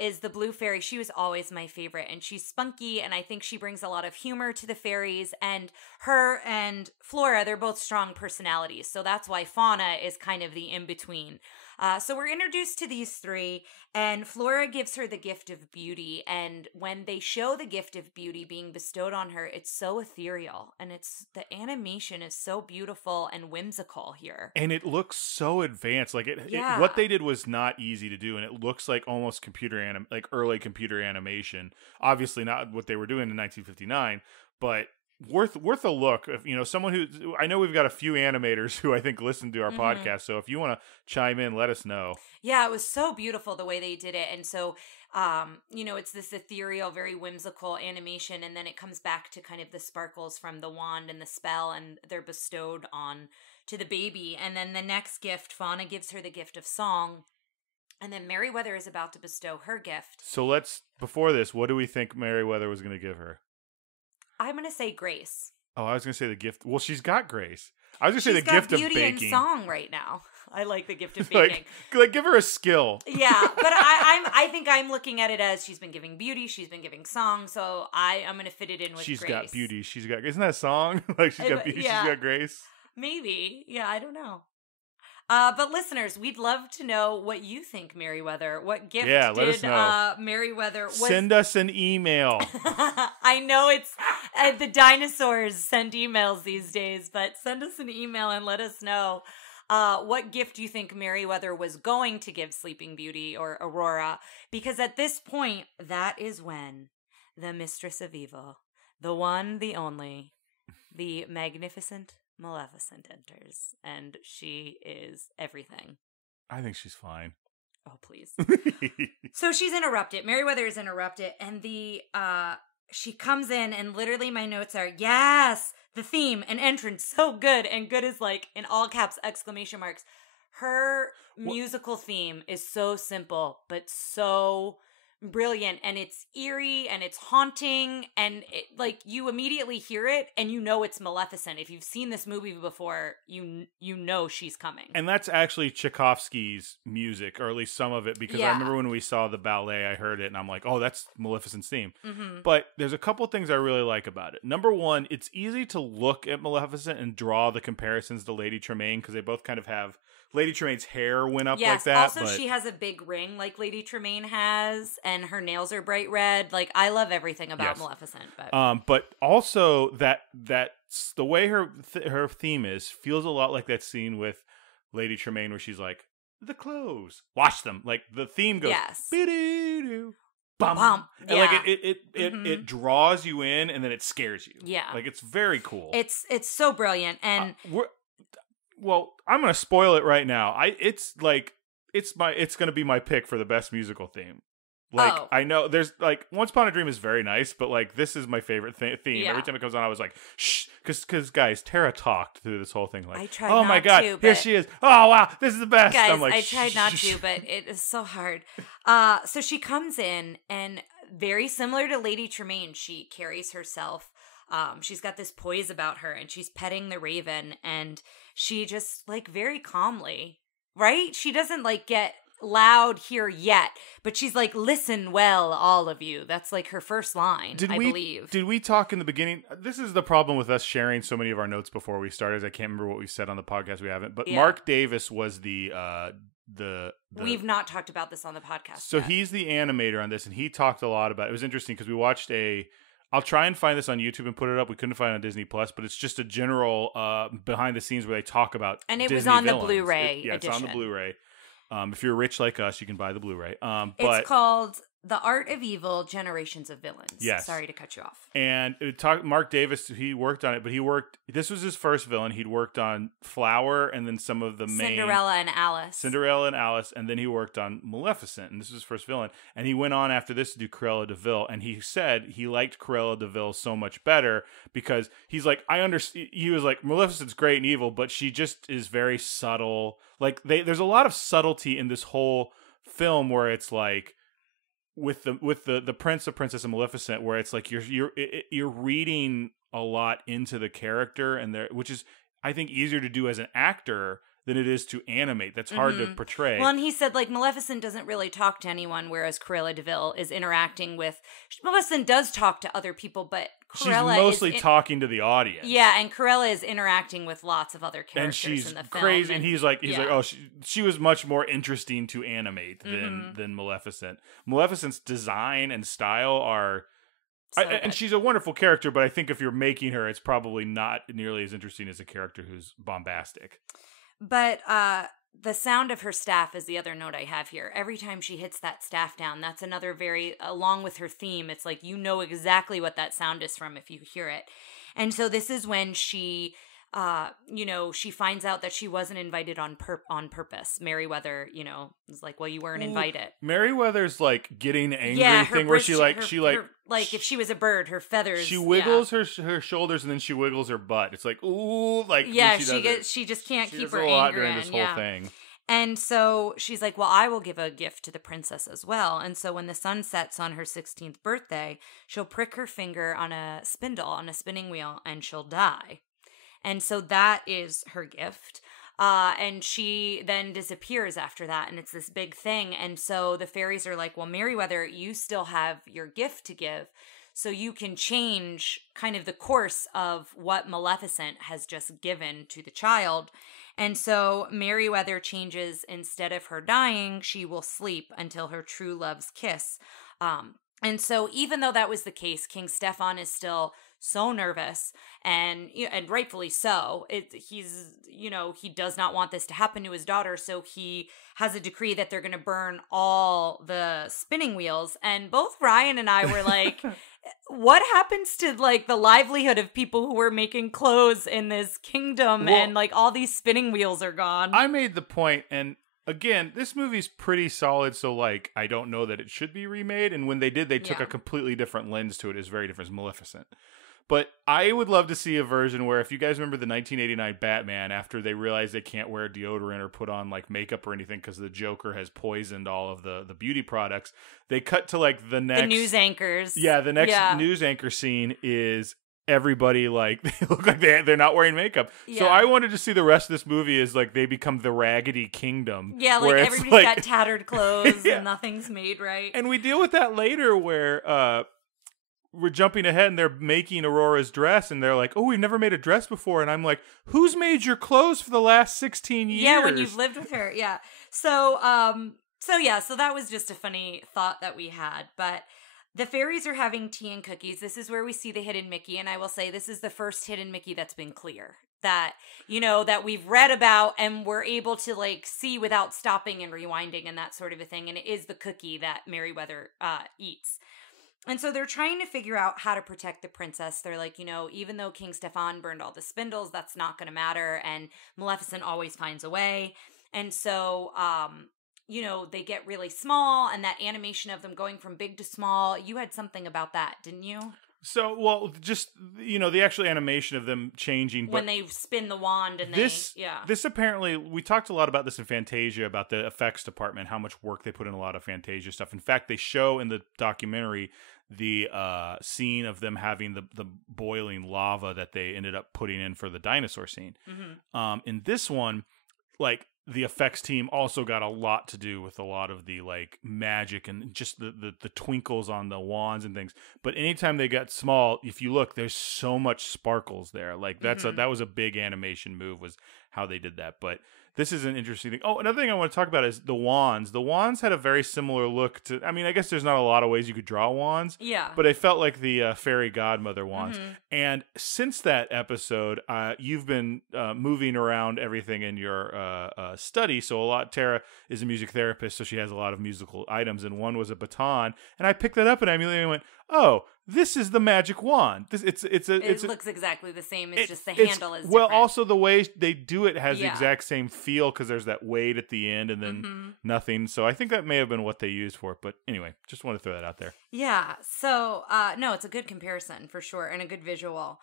is the blue fairy. She was always my favorite, and she's spunky, and I think she brings a lot of humor to the fairies, and her and Flora, they're both strong personalities, so that's why Fauna is kind of the in-between. So we're introduced to these three, and Flora gives her the gift of beauty, and when they show the gift of beauty being bestowed on her, it's so ethereal, and the animation is so beautiful and whimsical here. And it looks so advanced. Like what they did was not easy to do, and it looks like almost like early computer animation. Obviously not what they were doing in 1959, but worth a look. If someone who, I know we've got a few animators who I think listen to our podcast, so if you want to chime in, let us know. Yeah, it was so beautiful the way they did it. And so it's this ethereal, very whimsical animation, and then it comes back to kind of the sparkles from the wand and the spell, and they're bestowed on to the baby. And then the next gift, Fauna gives her the gift of song, and then Merryweather is about to bestow her gift. So before this, what do we think Merryweather was going to give her? I'm going to say grace. Oh, I was going to say the gift. Well, she's got grace. I was going to say the gift of baking. She's got beauty and song right now. I like the gift of baking. like give her a skill. Yeah, but I think I'm looking at it as she's been giving beauty, she's been giving song, so I'm going to fit it in with she's grace. She's got beauty. Isn't that a song? Like she's got beauty, she's got grace? Maybe. Yeah, I don't know. But listeners, we'd love to know what you think, Merryweather. What gift did Merryweather? Send us an email. I know it's the dinosaurs send emails these days, but send us an email and let us know what gift you think Merryweather was going to give Sleeping Beauty or Aurora. Because at this point, that is when the Mistress of Evil, the one, the only, the magnificent Maleficent enters, and she is everything. I think she's fine. Oh, please. So she's interrupted. Merryweather is interrupted, and she comes in, and literally my notes are, yes, the theme and entrance, so good, and good is like in all caps, exclamation marks. Her musical theme is so simple, but so brilliant, and it's eerie and it's haunting, and you immediately hear it and you know it's Maleficent. If you've seen this movie before, you know she's coming. And that's actually Tchaikovsky's music, or at least some of it, because I remember when we saw the ballet, I heard it and I'm like, oh, that's Maleficent's theme. But there's a couple things I really like about it. Number one, it's easy to look at Maleficent and draw the comparisons to Lady Tremaine, because they both kind of have Lady Tremaine's hair went up like that. Also, she has a big ring like Lady Tremaine has, and her nails are bright red. Like, I love everything about Maleficent. But also that's the way her theme feels a lot like that scene with Lady Tremaine where she's like, the clothes, wash them. Like the theme goes, bum, bum. And like it draws you in, and then it scares you. Yeah, like it's very cool. It's so brilliant, and well, I'm gonna spoil it right now. It's going to be my pick for the best musical theme. Like, I know there's like Once Upon a Dream is very nice, but like this is my favorite theme. Yeah. Every time it comes on, I was like, shh, because guys, Tara talked through this whole thing like, I tried oh my god, to, here she is. Oh wow, this is the best. Guys, I'm like, I tried not to, but it is so hard. So she comes in, and very similar to Lady Tremaine, she carries herself. She's got this poise about her, and she's petting the raven, and she just like very calmly, right? She doesn't like get loud here yet, but she's like, listen well, all of you. That's like her first line, I believe. Did we talk in the beginning? This is the problem with us sharing so many of our notes before we started. I can't remember what we said on the podcast. We haven't, but Mark Davis was the we've not talked about this on the podcast. So yet. He's the animator on this, and he talked a lot about it. It was interesting because we watched I'll try and find this on YouTube and put it up. We couldn't find it on Disney Plus, but it's just a general behind the scenes where they talk about and it Disney was on villains. The Blu-ray edition. It's on the Blu-ray. If you're rich like us, you can buy the Blu-ray. It's called The Art of Evil, Generations of Villains. Yes. Sorry to cut you off. And Mark Davis, he worked on it, but this was his first villain. He'd worked on Flower and then some of the main... Cinderella and Alice. And then he worked on Maleficent, and this was his first villain. And he went on after this to do Cruella de Vil, and he said he liked Cruella de Vil so much better because he's like, I understand. He was like, Maleficent's great and evil, but she just is very subtle. Like, there's a lot of subtlety in this whole film where it's like, with the Prince of Princess and Maleficent, where it's like you're reading a lot into the character, and which is, I think, easier to do as an actor than it is to animate. That's hard to portray. Well, and he said, like, Maleficent doesn't really talk to anyone, whereas Cruella de Vil is interacting with... Maleficent does talk to other people, but Cruella she's mostly talking to the audience. Yeah, and Cruella is interacting with lots of other characters in the film. Crazy, and he's like, oh, she was much more interesting to animate than Maleficent. Maleficent's design and style are... and she's a wonderful character, but I think if you're making her, it's probably not nearly as interesting as a character who's bombastic. But the sound of her staff is the other note I have here. Every time she hits that staff down, that's another along with her theme, it's like you know exactly what that sound is from if you hear it. And so this is when she, she finds out that she wasn't invited on purpose. Merryweather, is like, well, you weren't invited. Merryweather's like getting angry thing where like if she was a bird, her feathers. She wiggles her shoulders and then she wiggles her butt. It's like, ooh, like she just can't keep her anger in. This whole thing. And so she's like, well, I will give a gift to the princess as well. And so when the sun sets on her 16th birthday, she'll prick her finger on a spinning wheel, and she'll die. And so that is her gift. And she then disappears after that, and it's this big thing. And so the fairies are like, well, Merryweather, you still have your gift to give, so you can change kind of the course of what Maleficent has just given to the child. And so Merryweather changes, instead of her dying, she will sleep until her true love's kiss. And so even though that was the case, King Stefan is still so nervous, and rightfully so. He does not want this to happen to his daughter, so he has a decree that they're going to burn all the spinning wheels. And both Ryan and I were like, what happens to like the livelihood of people who were making clothes in this kingdom? Well, and like all these spinning wheels are gone. I made the point, and again, this movie's pretty solid, so like I don't know that it should be remade. And when they did, they took a completely different lens to it. It's very different. It's Maleficent. But I would love to see a version where, if you guys remember the 1989 Batman, after they realize they can't wear deodorant or put on like makeup or anything because the Joker has poisoned all of the beauty products, they cut to like the news anchors. Yeah, the next news anchor scene is everybody like they look like they're not wearing makeup. Yeah. So I wanted to see the rest of this movie as like they become the Raggedy Kingdom. Yeah, like everybody's got tattered clothes and nothing's made right. And we deal with that later where we're jumping ahead and they're making Aurora's dress and they're like, oh, we've never made a dress before. And I'm like, who's made your clothes for the last 16 years? Yeah, when you've lived with her. Yeah. So that was just a funny thought that we had. But the fairies are having tea and cookies. This is where we see the hidden Mickey. And I will say this is the first hidden Mickey that's been clear. That, that we've read about and we're able to like see without stopping and rewinding and that sort of a thing. And it is the cookie that Merryweather eats. And so they're trying to figure out how to protect the princess. They're like, even though King Stefan burned all the spindles, that's not going to matter. And Maleficent always finds a way. And so, they get really small, and that animation of them going from big to small, you had something about that, didn't you? So, well, just, the actual animation of them changing. When they spin the wand and this apparently, we talked a lot about this in Fantasia, about the effects department, how much work they put in a lot of Fantasia stuff. In fact, they show in the documentary the scene of them having the boiling lava that they ended up putting in for the dinosaur scene. Mm-hmm. In this one, like, the effects team also got a lot to do with a lot of the like magic and just the twinkles on the wands and things. But anytime they got small, if you look, there's so much sparkles there. Like that was a big animation move, was how they did that. But this is an interesting thing. Oh, another thing I want to talk about is the wands. The wands had a very similar look to, I mean, I guess there's not a lot of ways you could draw wands. Yeah. But I felt like the fairy godmother wands. Mm-hmm. And since that episode, you've been moving around everything in your study. So Tara is a music therapist, so she has a lot of musical items, and one was a baton. And I picked that up, and I immediately went, "Oh, this is the magic wand." It looks exactly the same. It's just the handle is well, different. also the way they do it has the exact same feel because there's that weight at the end and then nothing. So I think that may have been what they used for it. But anyway, just want to throw that out there. Yeah. So no, it's a good comparison for sure and a good visual.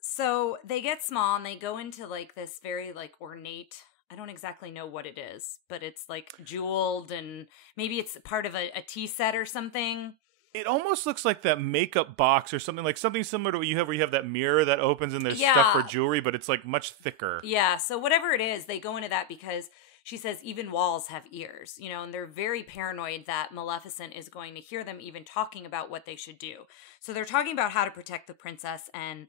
So they get small and they go into like this very like ornate, I don't exactly know what it is, but it's like jeweled and maybe it's part of a tea set or something. It almost looks like that makeup box or something similar to what you have where you have that mirror that opens and there's stuff for jewelry, but it's like much thicker. Yeah. So whatever it is, they go into that because she says even walls have ears, and they're very paranoid that Maleficent is going to hear them even talking about what they should do. So they're talking about how to protect the princess, and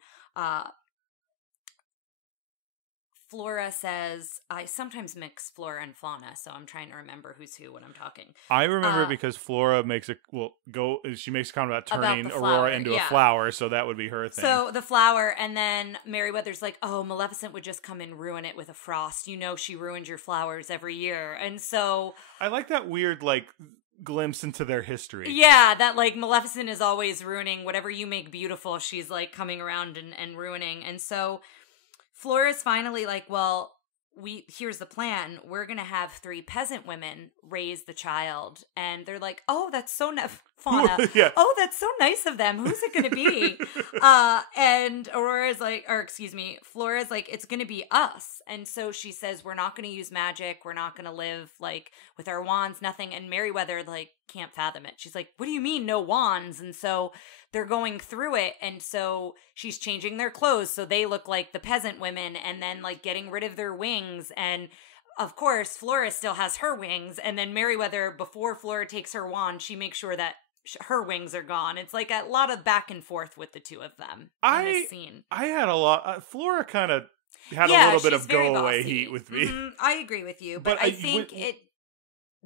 Flora says, I sometimes mix Flora and Fauna, so I'm trying to remember who's who when I'm talking. I remember because Flora makes a she makes a comment about turning Aurora into a flower, so that would be her thing. So the flower, and then Merryweather's like, oh, Maleficent would just come and ruin it with a frost. She ruins your flowers every year. And so I like that weird like glimpse into their history. Yeah, that like Maleficent is always ruining whatever you make beautiful. She's like coming around and ruining. And so Flora's finally like, well, here's the plan. We're going to have 3 peasant women raise the child. And they're like, oh, that's so Fauna. Yeah. Oh, that's so nice of them. Who's it going to be? And Flora's like, it's going to be us. And so she says, we're not going to use magic. We're not going to live like with our wands, nothing. And Merryweather like can't fathom it. She's like, what do you mean no wands? And so they're going through it, and so she's changing their clothes so they look like the peasant women, and then like getting rid of their wings, and of course Flora still has her wings, and then Merryweather, before Flora takes her wand, she makes sure that her wings are gone. It's like a lot of back and forth with the two of them in this scene. I had a lot. Flora kind of had a little bit of go away heat with me. Mm-hmm. I agree with you, but I think it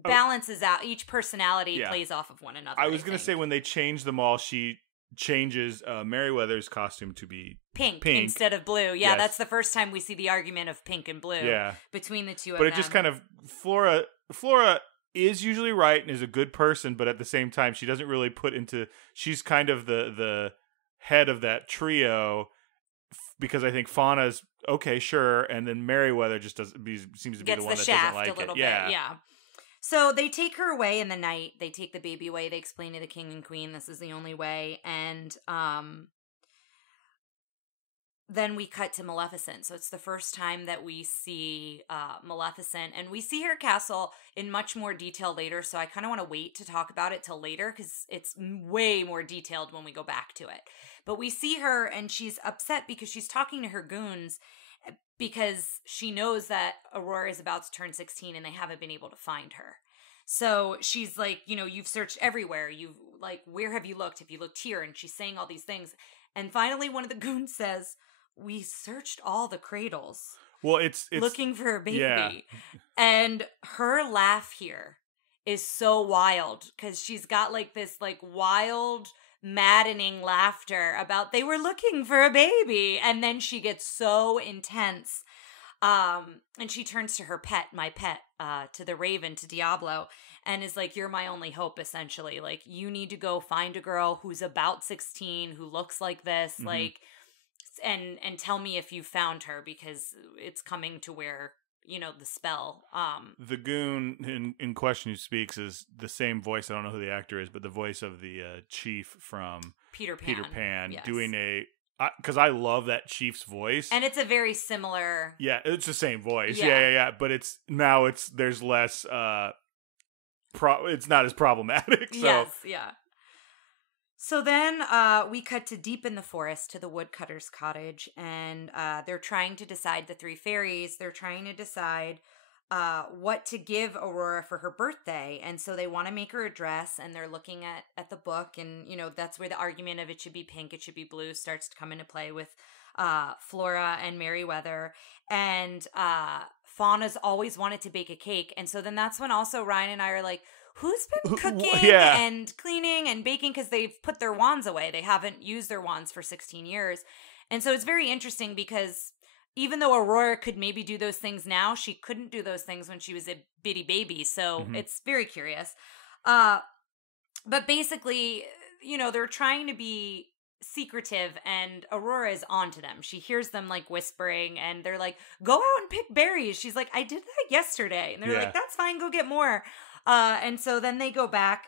balances out. Each personality plays off of one another. I was going to say when they change them all, she changes Merryweather's costume to be pink instead of blue. Yeah, yes. That's the first time we see the argument of pink and blue between the two of them. But it just kind of Flora is usually right and is a good person, but at the same time she doesn't really she's kind of the head of that trio because I think Fauna's okay, sure, and then Merryweather just seems to be the one that doesn't like it. Yeah. So they take her away in the night. They take the baby away. They explain to the king and queen this is the only way. And then we cut to Maleficent. So it's the first time that we see Maleficent. And we see her castle in much more detail later. So I kind of want to wait to talk about it till later because it's way more detailed when we go back to it. But we see her and she's upset because she's talking to her goons because she knows that Aurora is about to turn 16 and they haven't been able to find her. So she's like, you've searched everywhere. You've like, where have you looked? Have you looked here? And she's saying all these things. And finally, one of the goons says, we searched all the cradles. Well, it's looking for a baby. Yeah. And her laugh here is so wild because she's got like this like wild, maddening laughter about they were looking for a baby, and then she gets so intense and she turns to her pet, my pet, to the raven, to Diablo, and is like, you're my only hope, essentially. Like, you need to go find a girl who's about 16 who looks like this, like, and tell me if you found her because it's coming to where the spell. The goon in question who speaks is the same voice. I don't know who the actor is, but the voice of the chief from Peter Pan. Yes. Doing because I love that chief's voice, and it's a very similar. Yeah, it's the same voice. Yeah. But there's less. It's not as problematic. So. Yes. Yeah. So then we cut to deep in the forest to the woodcutter's cottage, and they're trying to decide, the 3 fairies, they're trying to decide what to give Aurora for her birthday. And so they want to make her a dress, and they're looking at the book, and, that's where the argument of it should be pink, it should be blue starts to come into play with Flora and Merryweather. And Fauna's always wanted to bake a cake. And so then that's when also Ryan and I are like, who's been cooking and cleaning and baking? Because they've put their wands away. They haven't used their wands for 16 years. And so it's very interesting because even though Aurora could maybe do those things now, she couldn't do those things when she was a bitty baby. So it's very curious. But basically, they're trying to be secretive, and Aurora is onto them. She hears them like whispering, and they're like, go out and pick berries. She's like, I did that yesterday. And they're like, that's fine, go get more. And so then they go back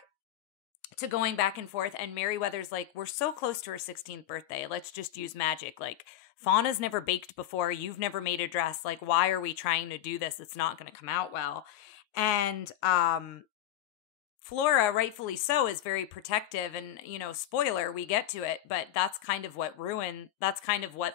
to going back and forth, and Merryweather's like, we're so close to her 16th birthday. Let's just use magic. Like, Fauna's never baked before. You've never made a dress. Like, why are we trying to do this? It's not going to come out well. And Flora, rightfully so, is very protective, and, spoiler, we get to it, but that's kind of what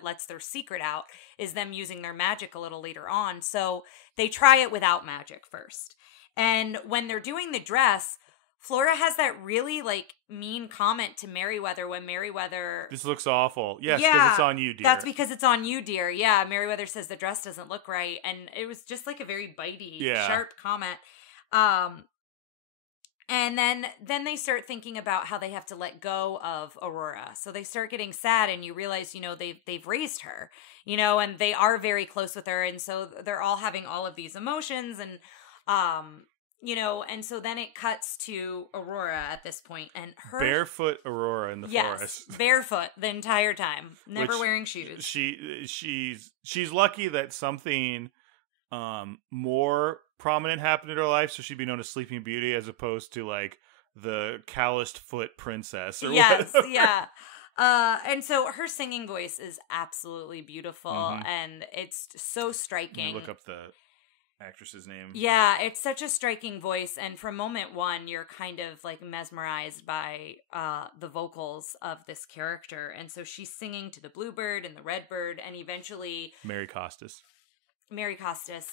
lets their secret out, is them using their magic a little later on. So they try it without magic first. And when they're doing the dress, Flora has that really, mean comment to Merryweather when Merryweather... This looks awful. Yes, because it's on you, dear. That's because it's on you, dear. Yeah, Merryweather says the dress doesn't look right, and it was just, a very bitey, sharp comment. And then they start thinking about how they have to let go of Aurora. So they start getting sad, and you realize, they've raised her, and they are very close with her. And so they're all having all of these emotions, and, and so then it cuts to Aurora at this point, and her barefoot Aurora in the forest. Barefoot the entire time, never wearing shoes. She's lucky that something more prominent happened in her life, so she'd be known as Sleeping Beauty as opposed to the calloused foot princess or whatever. Yeah. And so her singing voice is absolutely beautiful, and it's so striking. Look up the actress's name. Yeah, it's such a striking voice, and from moment one, you're kind of mesmerized by the vocals of this character. And so she's singing to the bluebird and the redbird, and eventually Mary Costas,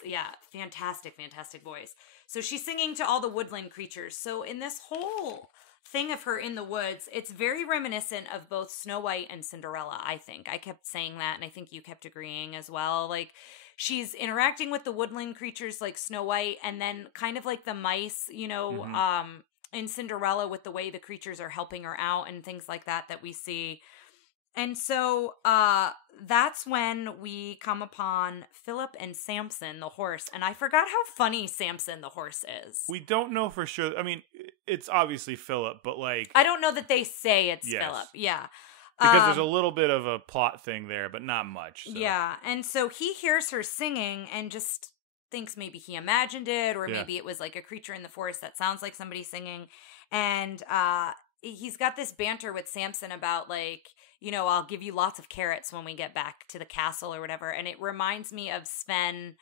yeah, fantastic voice. So she's singing to all the woodland creatures. So in this whole thing of her in the woods, it's very reminiscent of both Snow White and Cinderella, I think. I kept saying that, and I think you kept agreeing as well. She's interacting with the woodland creatures like Snow White, and then kind of like the mice, in Cinderella, with the way the creatures are helping her out and things like that we see. And so that's when we come upon Philip and Samson, the horse. And I forgot how funny Samson, the horse, is. We don't know for sure. I mean, it's obviously Philip, but I don't know that they say it's Philip. Yeah. Because there's a little bit of a plot thing there, but not much. So. Yeah. And so he hears her singing and just thinks maybe he imagined it, or maybe it was a creature in the forest that sounds like somebody singing. And he's got this banter with Samson about I'll give you lots of carrots when we get back to the castle or whatever. And it reminds me of Sven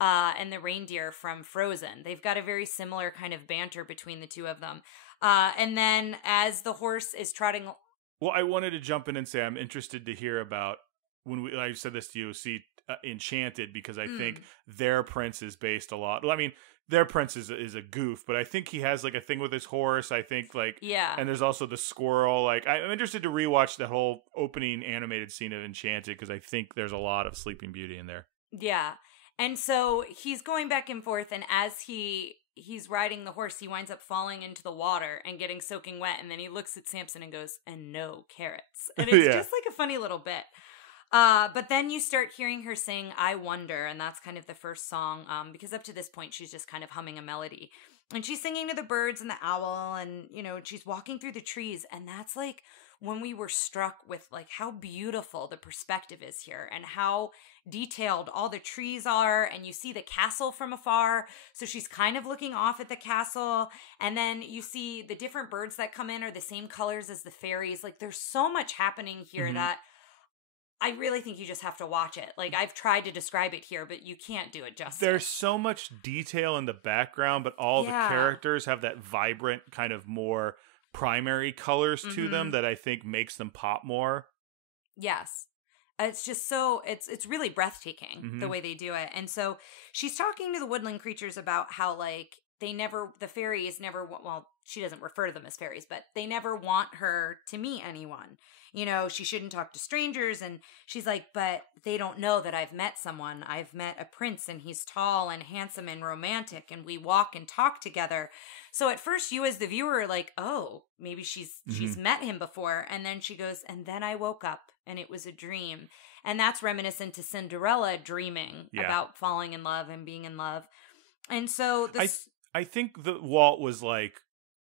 and the reindeer from Frozen. They've got a very similar kind of banter between the two of them. And then as the horse is trotting... Well, I wanted to jump in and say I'm interested to hear about, when I said this to you, Enchanted, because I think their prince is based a lot... Well, I mean... Their prince is a goof, but I think he has a thing with his horse. I think and there's also the squirrel. I'm interested to rewatch that whole opening animated scene of Enchanted, because I think there's a lot of Sleeping Beauty in there. Yeah, and so he's going back and forth, and as he's riding the horse, he winds up falling into the water and getting soaking wet, and then he looks at Samson and goes, "And no carrots," and it's just a funny little bit. But then you start hearing her sing I Wonder, and that's kind of the first song, because up to this point, she's just kind of humming a melody. And she's singing to the birds and the owl, and, she's walking through the trees, and that's when we were struck with how beautiful the perspective is here, and how detailed all the trees are, and you see the castle from afar, so she's kind of looking off at the castle, and then you see the different birds that come in are the same colors as the fairies. There's so much happening here that I really think you just have to watch it. I've tried to describe it here, but you can't do it justice. There's so much detail in the background, but all the characters have that vibrant kind of more primary colors to them that I think makes them pop more. Yes. It's just it's really breathtaking the way they do it. And so she's talking to the woodland creatures about how the fairies never, well, she doesn't refer to them as fairies, but they never want her to meet anyone. you know, she shouldn't talk to strangers. And she's like, but they don't know that I've met someone. I've met a prince, and he's tall and handsome and romantic, and we walk and talk together. So at first you as the viewer are like, oh, maybe she's met him before. And then she goes, and then I woke up and it was a dream. And that's reminiscent to Cinderella dreaming about falling in love and being in love. And so I think that Walt was like,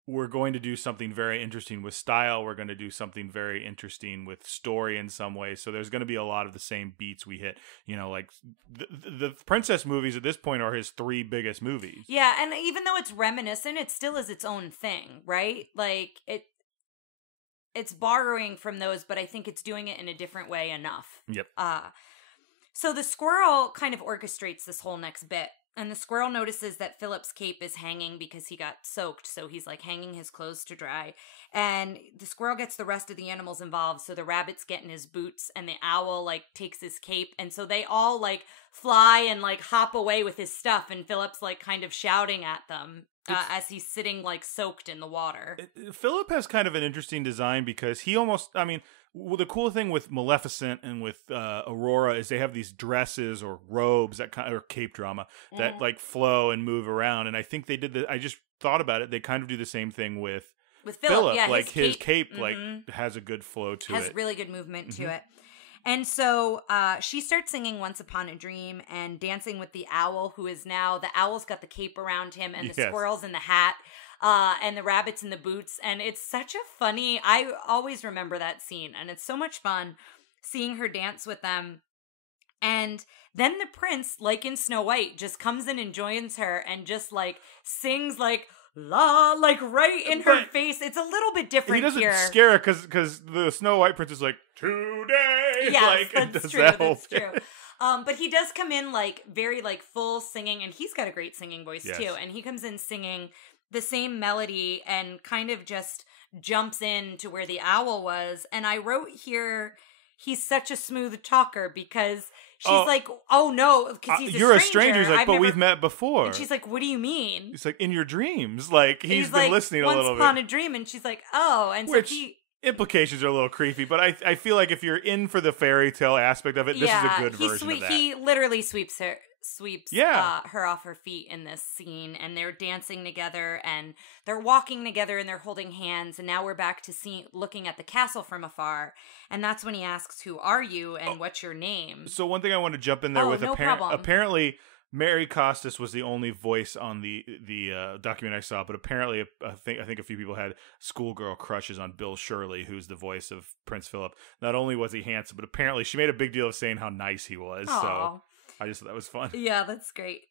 we're going to do something very interesting with style. We're going to do something very interesting with story in some ways. So there's going to be a lot of the same beats we hit. You know, like the princess movies at this point are his 3 biggest movies. Yeah, and even though it's reminiscent, it still is its own thing, right? Like it's borrowing from those, but I think it's doing it in a different way enough. Yep. So the squirrel kind of orchestrates this whole next bit. And the squirrel notices that Philip's cape is hanging because he got soaked. So he's like hanging his clothes to dry. And the squirrel gets the rest of the animals involved. So the rabbit's getting his boots and the owl like takes his cape. And so they all like fly and like hop away with his stuff. And Philip's like kind of shouting at them as he's sitting like soaked in the water. Philip has kind of an interesting design because he almost, I mean, well, the cool thing with Maleficent and with Aurora is they have these dresses or robes that kind of, or cape drama that like flow and move around. And I think they did the, I just thought about it. They kind of do the same thing with Philip. Yeah, like his cape like has a good flow to it. Has really good movement to it. And so she starts singing Once Upon a Dream and dancing with the owl, who is now, the owl's got the cape around him and the squirrel's in the hat. And the rabbits in the boots. And it's such a funny, I always remember that scene. And it's so much fun seeing her dance with them. And then the prince, like in Snow White, just comes in and joins her and just like sings like, la, like right in her face. It's a little bit different here. He doesn't scare her because the Snow White prince is like, today. Yes, like, that's true. That's true. But he does come in like very like full singing, and he's got a great singing voice too. And he comes in singing the same melody and kind of just jumps in to where the owl was. And I wrote here, he's such a smooth talker because she's like, oh no, because he's you're a stranger. He's like, but we've met before. And she's like, what do you mean? He's like, in your dreams. Like, he's been like, listening a little bit. Once upon a dream. And she's like, oh. And which, so he... implications are a little creepy, but I feel like if you're in for the fairy tale aspect of it, this is a good version of that. He literally sweeps her off her feet in this scene, and they're dancing together and they're walking together and they're holding hands. And now we're back to looking at the castle from afar, and that's when he asks, who are you and what's your name? So one thing I want to jump in there with, apparently Mary Costas was the only voice on the documentary I saw, but apparently I think a few people had schoolgirl crushes on Bill Shirley, who's the voice of Prince Philip. Not only was he handsome, but apparently she made a big deal of saying how nice he was. Aww. So I just thought that was fun. Yeah, that's great.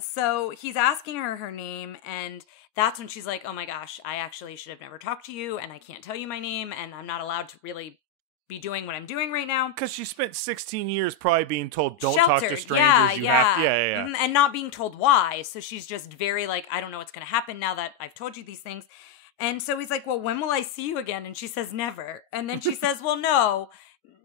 So he's asking her name, and that's when she's like, oh my gosh, I actually should have never talked to you, and I can't tell you my name, and I'm not allowed to really be doing what I'm doing right now. Because she spent 16 years probably being told, don't Sheltered. Talk to strangers. Yeah. And not being told why. So she's just very like, I don't know what's going to happen now that I've told you these things. And so he's like, well, when will I see you again? And she says, never. And then she says, well, no,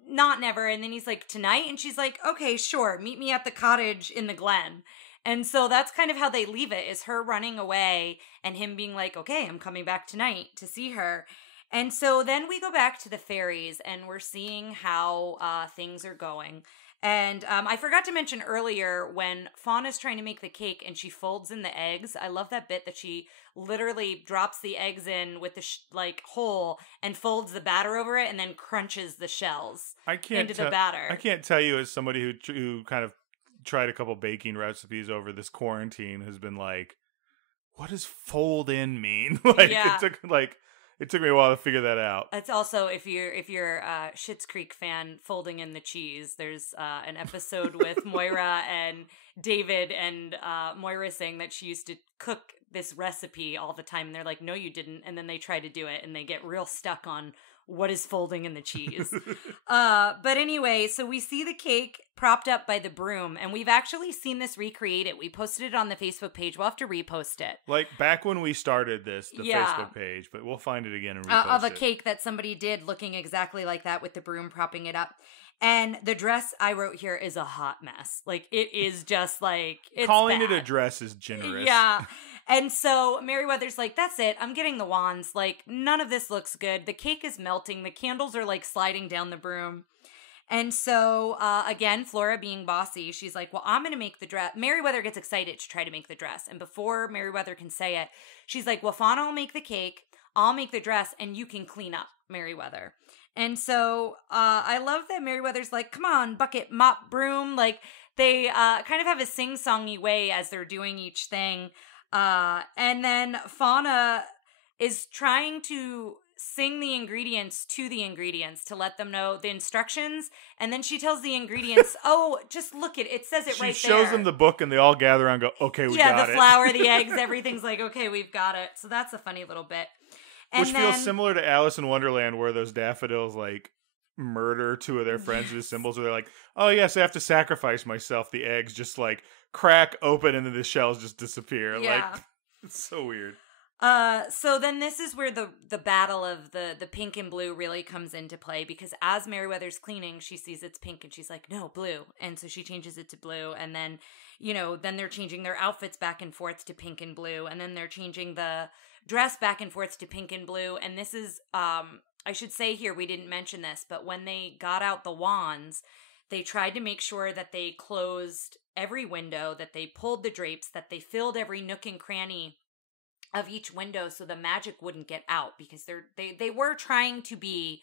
not never. And then he's like, tonight? And she's like, okay, sure. Meet me at the cottage in the Glen. And so that's kind of how they leave it, is her running away and him being like, okay, I'm coming back tonight to see her. And so then we go back to the fairies, and we're seeing how things are going. And I forgot to mention earlier when Fauna's trying to make the cake and she folds in the eggs. I love that bit that she literally drops the eggs in with the hole and folds the batter over it and then crunches the shells into the batter. I can't tell you, as somebody who kind of tried a couple baking recipes over this quarantine, has been like, what does fold in mean? It took me a while to figure that out. It's also, if you're a Schitt's Creek fan, folding in the cheese. There's an episode with Moira and David, and Moira saying that she used to cook this recipe all the time, and they're like, no, you didn't. And then they try to do it, and they get real stuck on what is folding in the cheese. But anyway, so we see the cake propped up by the broom, and we've actually seen this recreated. We posted it on the Facebook page. We'll have to repost it. Like back when we started this, Facebook page, but we'll find it again and repost it. Of a cake that somebody did looking exactly like that with the broom propping it up. And the dress I wrote here is a hot mess. Like, it is just like, it's calling bad. it a dress is generous. Yeah. And so Merryweather's like, that's it. I'm getting the wands. Like, none of this looks good. The cake is melting. The candles are like sliding down the broom. And so, again, Flora being bossy, she's like, well, I'm going to make the dress. Merryweather gets excited to try to make the dress. And before Merryweather can say it, she's like, well, Fauna will make the cake. I'll make the dress and you can clean up, Merryweather. And so I love that Merryweather's like, come on, bucket, mop, broom. Like, they kind of have a sing-songy way as they're doing each thing. And then Fauna is trying to sing the ingredients to let them know the instructions. And then she tells the ingredients, oh, just look at it. It says it right there. She shows them the book and they all gather around and go, okay, we got it. Yeah, the flour, the eggs, everything's like, okay, we've got it. So that's a funny little bit. And which feels similar to Alice in Wonderland, where those daffodils like murder two of their friends with symbols, where they're like, oh yes, I have to sacrifice myself. The eggs just like crack open and then the shells just disappear. Yeah. Like, it's so weird. So then this is where the battle of the pink and blue really comes into play, because as Merryweather's cleaning, she sees it's pink and she's like, no, blue. And so she changes it to blue. And then, then they're changing their outfits back and forth to pink and blue. And then they're changing the dress back and forth to pink and blue. And this is, I should say here, we didn't mention this, but when they got out the wands, they tried to make sure that they closed every window, that they pulled the drapes, that they filled every nook and cranny of each window so the magic wouldn't get out, because they were trying to be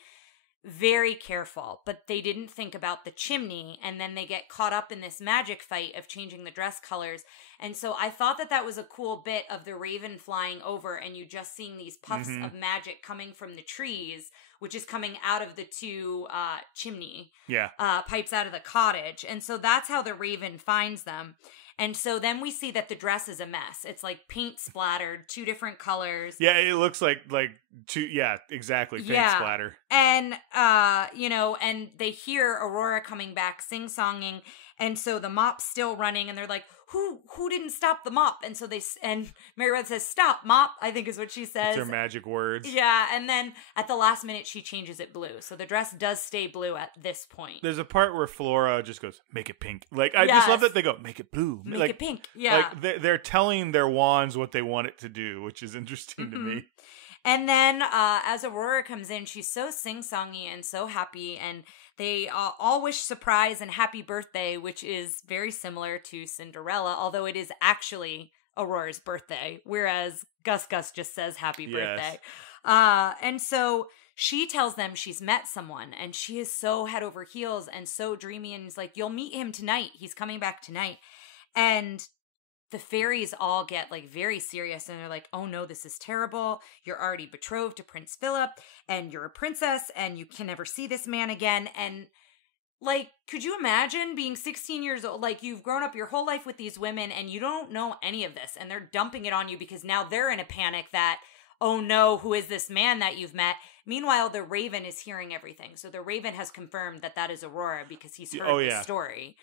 very careful, but they didn't think about the chimney, and then they get caught up in this magic fight of changing the dress colors. And so I thought that was a cool bit of the raven flying over and you just seeing these puffs of magic coming from the trees, which is coming out of the two chimney pipes out of the cottage. And so that's how the raven finds them. And so then we see that the dress is a mess. It's like paint splattered, two different colors. Yeah, it looks like two. Yeah, exactly. Paint splatter. And and they hear Aurora coming back, sing-songing, and so the mop's still running, and they're like, "Who didn't stop the mop?" And so and Merryweather says, "Stop, mop," I think is what she says. It's her magic words. Yeah, and then at the last minute, she changes it blue. So the dress does stay blue at this point. There's a part where Flora just goes, "Make it pink." Like, I just love that they go, "Make it blue." Make it pink. Yeah. Like, they're telling their wands what they want it to do, which is interesting to me. And then as Aurora comes in, she's so sing-songy and so happy, and they all wish surprise and happy birthday, which is very similar to Cinderella, although it is actually Aurora's birthday, whereas Gus just says happy birthday. And so she tells them she's met someone, and she is so head over heels and so dreamy, and is like, you'll meet him tonight. He's coming back tonight. And the fairies all get like very serious, and they're like, oh no, this is terrible. You're already betrothed to Prince Philip, and you're a princess, and you can never see this man again. And like, could you imagine being 16 years old? Like, you've grown up your whole life with these women, and you don't know any of this, and they're dumping it on you because now they're in a panic that, oh no, who is this man that you've met? Meanwhile, the Raven is hearing everything. So the Raven has confirmed that is Aurora because he's heard the story.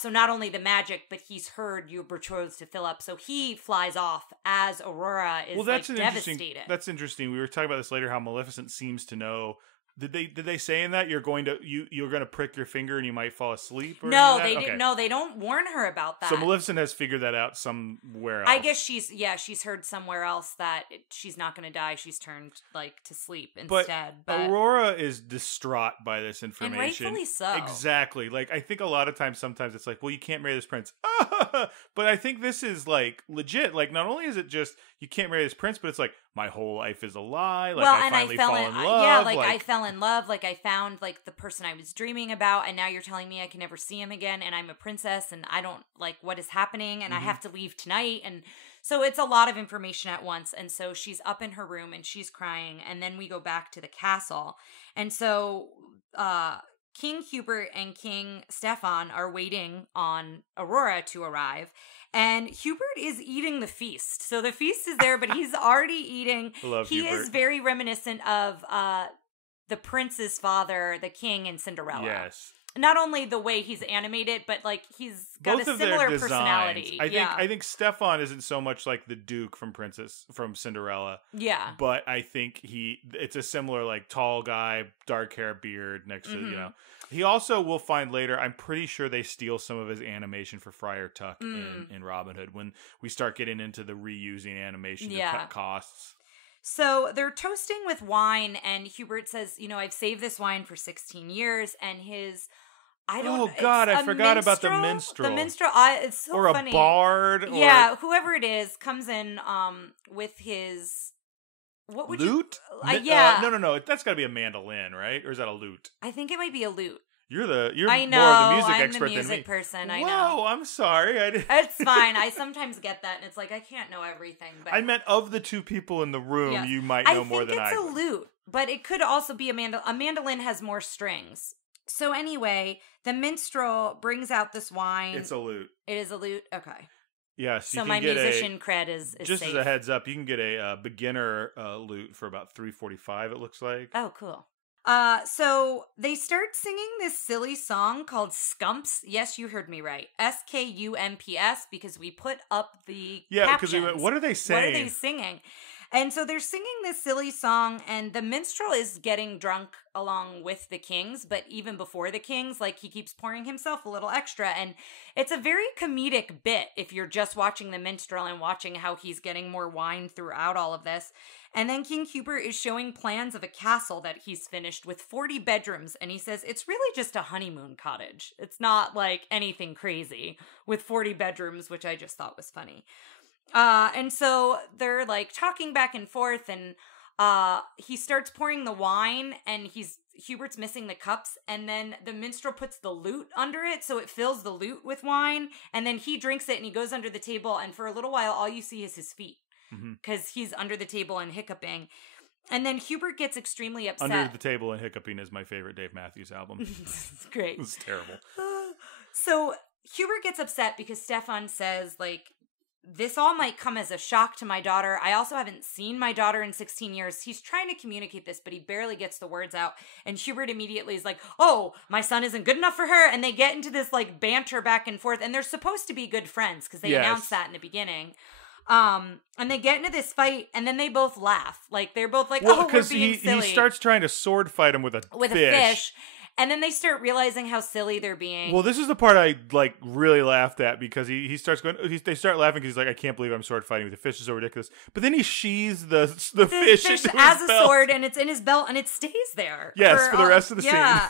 So not only the magic, but he's heard you're betrothed to Philip. So he flies off as Aurora is devastated. That's interesting. We were talking about this later, how Maleficent seems to know. Did they say in that you're going to prick your finger and you might fall asleep? Or no, they didn't. No, they don't warn her about that. So Maleficent has figured that out somewhere else. I guess she's heard somewhere else that she's not going to die. She's turned to sleep instead. But Aurora is distraught by this information, and rightfully so. Exactly. Like, I think a lot of times, sometimes it's like, well, you can't marry this prince. But I think this is like legit. Like, not only is it just you can't marry this prince, but it's like, my whole life is a lie. Like, I finally fall in love. Yeah, I fell in love. Like, I found the person I was dreaming about, and now you're telling me I can never see him again, and I'm a princess, and I don't what is happening, and I have to leave tonight. And so it's a lot of information at once. And so she's up in her room and she's crying, and then we go back to the castle. And so King Hubert and King Stefan are waiting on Aurora to arrive. And Hubert is eating the feast. So the feast is there, but he's already eating. He is very reminiscent of the prince's father, the king in Cinderella. Yes. not only the way he's animated, but like he's got Both a of their similar designs. personality. I think Stefan isn't so much like the Duke from Cinderella. Yeah. But I think it's a similar like tall guy, dark hair, beard next to, He also will find later, I'm pretty sure they steal some of his animation for Friar Tuck in Robin Hood when we start getting into the reusing animation to cut costs. So they're toasting with wine, and Hubert says, I've saved this wine for 16 years, and his... I forgot about the minstrel. The minstrel, it's so funny. Or a bard. Yeah, whoever it is comes in with his... What would lute? Yeah. No. That's got to be a mandolin, right? Or is that a lute? I think it might be a lute. You're more of the music I'm expert the music than me. person. I Whoa, know. I'm sorry. It's fine. I sometimes get that, and it's like I can't know everything. But I meant of the two people in the room, you might know more than I do. I think it's a lute, but it could also be a mandolin. A mandolin has more strings. So anyway, the minstrel brings out this wine. It's a lute. It is a lute? Okay. Yes. So my musician cred is just safe. As a heads up, you can get a beginner lute for about $3.45, it looks like. Oh, cool. So they start singing this silly song called Scumps. Yes, you heard me right. SKUMPS, because we put up the captions. Because we went, what are they saying? What are they singing? And so they're singing this silly song, and the minstrel is getting drunk along with the kings, but even before the kings, like he keeps pouring himself a little extra, and it's a very comedic bit if you're just watching the minstrel and watching how he's getting more wine throughout all of this. And then King Hubert is showing plans of a castle that he's finished with 40 bedrooms, and he says it's really just a honeymoon cottage. It's not like anything crazy with 40 bedrooms, which I just thought was funny. And so they're like talking back and forth, and he starts pouring the wine, and Hubert's missing the cups, and then the minstrel puts the lute under it, so it fills the lute with wine, and then he drinks it, and he goes under the table, and for a little while, all you see is his feet, because he's under the table and hiccuping. And then Hubert gets extremely upset. Under the Table and Hiccuping is my favorite Dave Matthews album. It's great. It's terrible. So Hubert gets upset because Stefan says, like, this all might come as a shock to my daughter. I also haven't seen my daughter in 16 years. He's trying to communicate this, but he barely gets the words out. And Hubert immediately is like, oh, my son isn't good enough for her. And they get into this like banter back and forth. And they're supposed to be good friends because they announced that in the beginning. And they get into this fight, and then they both laugh. Like, they're both like, we're being silly. He starts trying to sword fight him with a fish. And then they start realizing how silly they're being. Well, this is the part I like really laughed at because he starts going. They start laughing because he's like, I can't believe I'm sword fighting with a fish. It's so ridiculous. But then he sheathes the fish into as his a belt. Sword, and it's in his belt, and it stays there. Yes, for the rest of the scene.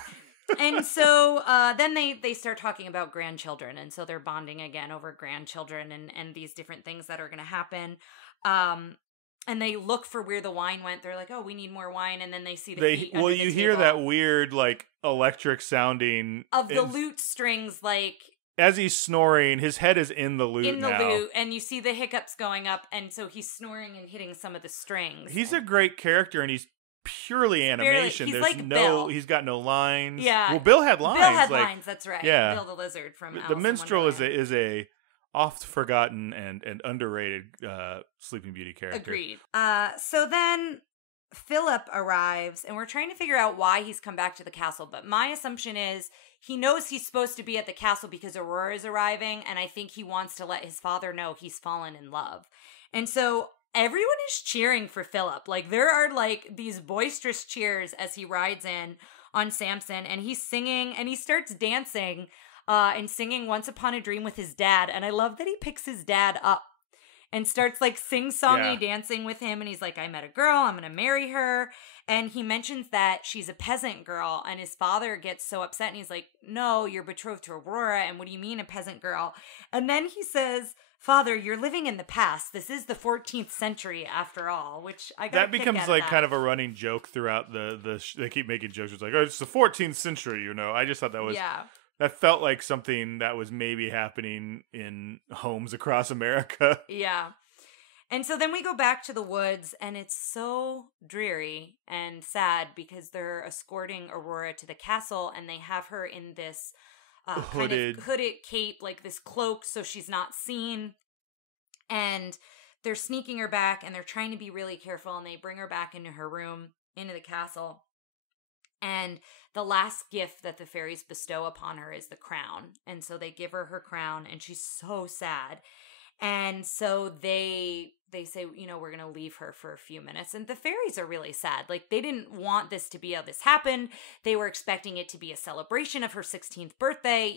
And so then they start talking about grandchildren, and so they're bonding again over grandchildren and these different things that are going to happen. And they look for where the wine went. They're like, oh, we need more wine. And then they see the feet under the you table. hear that weird, like, electric sounding. Of the lute strings, like... As he's snoring, his head is in the lute lute, and you see the hiccups going up, and so he's snoring and hitting some of the strings. He's a great character, and he's purely animation. He's There's like Bill. He's got no lines. Yeah. Well, Bill had lines. Bill had lines, that's right. Yeah. Bill the Lizard from Alice The in minstrel Wonderland. is a oft forgotten and underrated Sleeping Beauty character. Agreed. So then Philip arrives, and we're trying to figure out why he's come back to the castle. But my assumption is he knows he's supposed to be at the castle because Aurora is arriving, and I think he wants to let his father know he's fallen in love. And so everyone is cheering for Philip. Like, there are like these boisterous cheers as he rides in on Samson, and he's singing, and he starts dancing and singing Once Upon a Dream with his dad. And I love that he picks his dad up and starts like sing-songy dancing with him. And he's like, I met a girl, I'm going to marry her. And he mentions that she's a peasant girl. And his father gets so upset, and he's like, no, you're betrothed to Aurora. And what do you mean a peasant girl? And then he says, Father, you're living in the past. This is the 14th century after all, which I got that becomes like kind of a running joke throughout they keep making jokes. It's like, oh, it's the 14th century, you know. I just thought that was that felt like something that was maybe happening in homes across America. Yeah. And so then we go back to the woods, and it's so dreary and sad because they're escorting Aurora to the castle, and they have her in this hooded cape, like this cloak, so she's not seen. And they're sneaking her back, and they're trying to be really careful, and they bring her back into her room, into the castle. And the last gift that the fairies bestow upon her is the crown. And so they give her her crown, and she's so sad. And so they say, we're going to leave her for a few minutes. And the fairies are really sad. Like, they didn't want this to be how this happened. They were expecting it to be a celebration of her 16th birthday.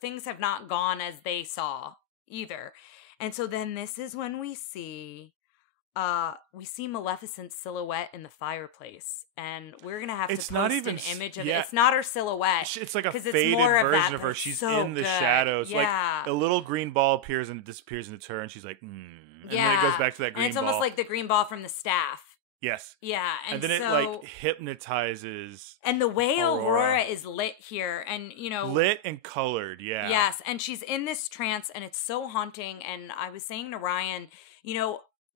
Things have not gone as they saw either. And so then this is when we see Maleficent's silhouette in the fireplace, and we're gonna have to post an image of it. It's not her silhouette. It's like a faded version of her. She's so in the shadows. Yeah. Like a little green ball appears and it disappears, and it's her, and she's like, And then it goes back to that green ball. And it's almost like the green ball from the staff. Yes. Yeah. And then it like hypnotizes. And the way Aurora is lit here, and lit and colored, yeah. Yes, and she's in this trance, and it's so haunting. And I was saying to Ryan,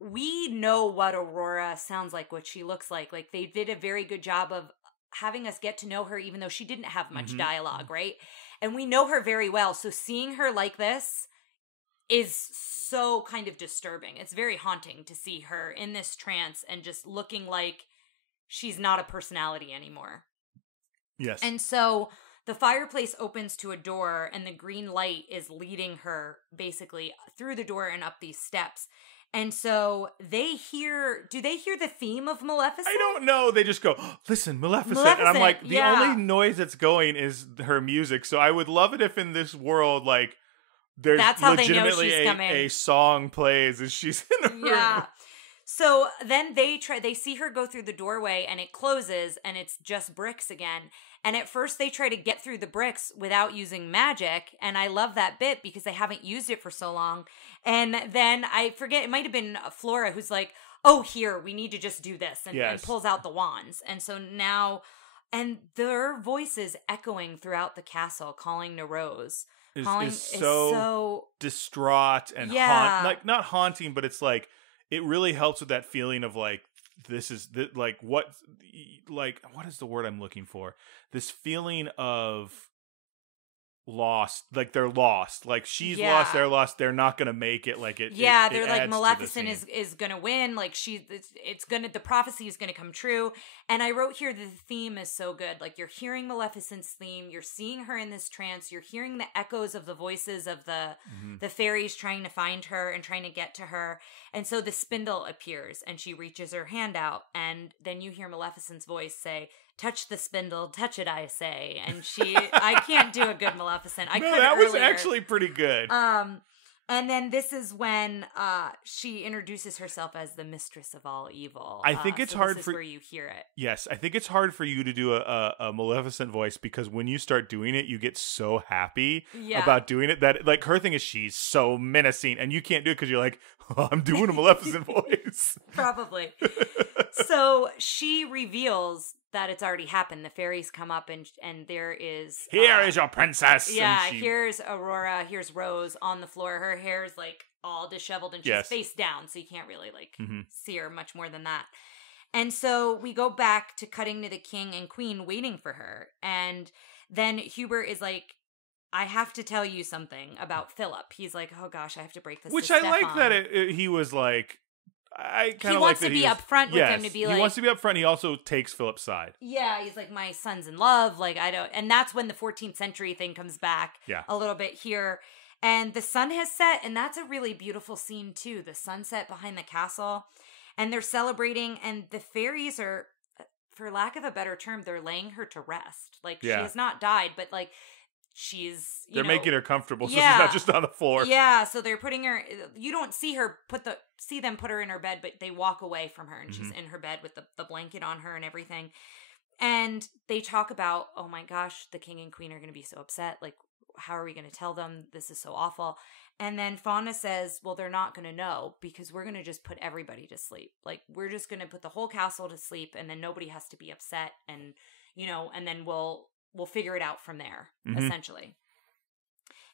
we know what Aurora sounds like, what she looks like. Like, they did a very good job of having us get to know her, even though she didn't have much dialogue, right? And we know her very well. So seeing her like this is so kind of disturbing. It's very haunting to see her in this trance and just looking like she's not a personality anymore. Yes. And so the fireplace opens to a door, and the green light is leading her basically through the door and up these steps. And so do they hear the theme of Maleficent? I don't know. They just go, listen, Maleficent. And I'm like, the only noise that's going is her music. So I would love it if in this world, like, there's legitimately a song plays as she's in a room. Yeah. So then they see her go through the doorway, and it closes, and it's just bricks again. And at first they try to get through the bricks without using magic. And I love that bit because they haven't used it for so long. And then I forget, it might have been Flora who's like, oh, here, we need to just do this. And pulls out the wands. And so now, and their voices echoing throughout the castle, calling to Rose. Is so distraught and not haunting, but it's like, it really helps with that feeling of like, what is the word I'm looking for? This feeling of lost, like they're lost, like she's lost, they're lost, they're not gonna make it. Like it, they're like, Maleficent is gonna win, like the prophecy is gonna come true. And I wrote here, the theme is so good. Like, you're hearing Maleficent's theme, you're seeing her in this trance, you're hearing the echoes of the voices of the fairies trying to find her and trying to get to her. And so the spindle appears, and she reaches her hand out, and then you hear Maleficent's voice say, touch the spindle, touch it, I say. And I can't do a good Maleficent. That was actually pretty good. And then this is when she introduces herself as the mistress of all evil. I think it's hard where you hear it. Yes, I think it's hard for you to do a Maleficent voice, because when you start doing it, you get so happy about doing it that, like, her thing is she's so menacing, and you can't do it because you're like, oh, I'm doing a Maleficent voice. Probably. So she reveals that it's already happened. The fairies come up, and there is... Here is your princess! Yeah, here's Aurora, here's Rose on the floor. Her hair's, like, all disheveled, and she's face down, so you can't really, like, see her much more than that. And so we go back to cutting to the king and queen waiting for her. And then Hubert is like, I have to tell you something about Philip. He's like, oh gosh, I have to break this Which to I Stefan. like that he was like... He wants to be upfront with him, to be like... He wants to be upfront. He also takes Philip's side. Yeah, he's like, my son's in love. Like, I don't... And that's when the 14th century thing comes back a little bit here. And the sun has set, and that's a really beautiful scene, too. The sunset behind the castle. And they're celebrating, and the fairies are, for lack of a better term, they're laying her to rest. Like, she has not died, but, like... They're making her comfortable, so she's not just on the floor. Yeah, so they're putting her, you don't see them put her in her bed, but they walk away from her, and she's in her bed with the blanket on her and everything. And they talk about, oh my gosh, the king and queen are going to be so upset. Like, how are we going to tell them? This is so awful. And then Fauna says, well, they're not going to know, because we're going to just put everybody to sleep. Like, we're just going to put the whole castle to sleep, and then nobody has to be upset, and, and then we'll figure it out from there, essentially.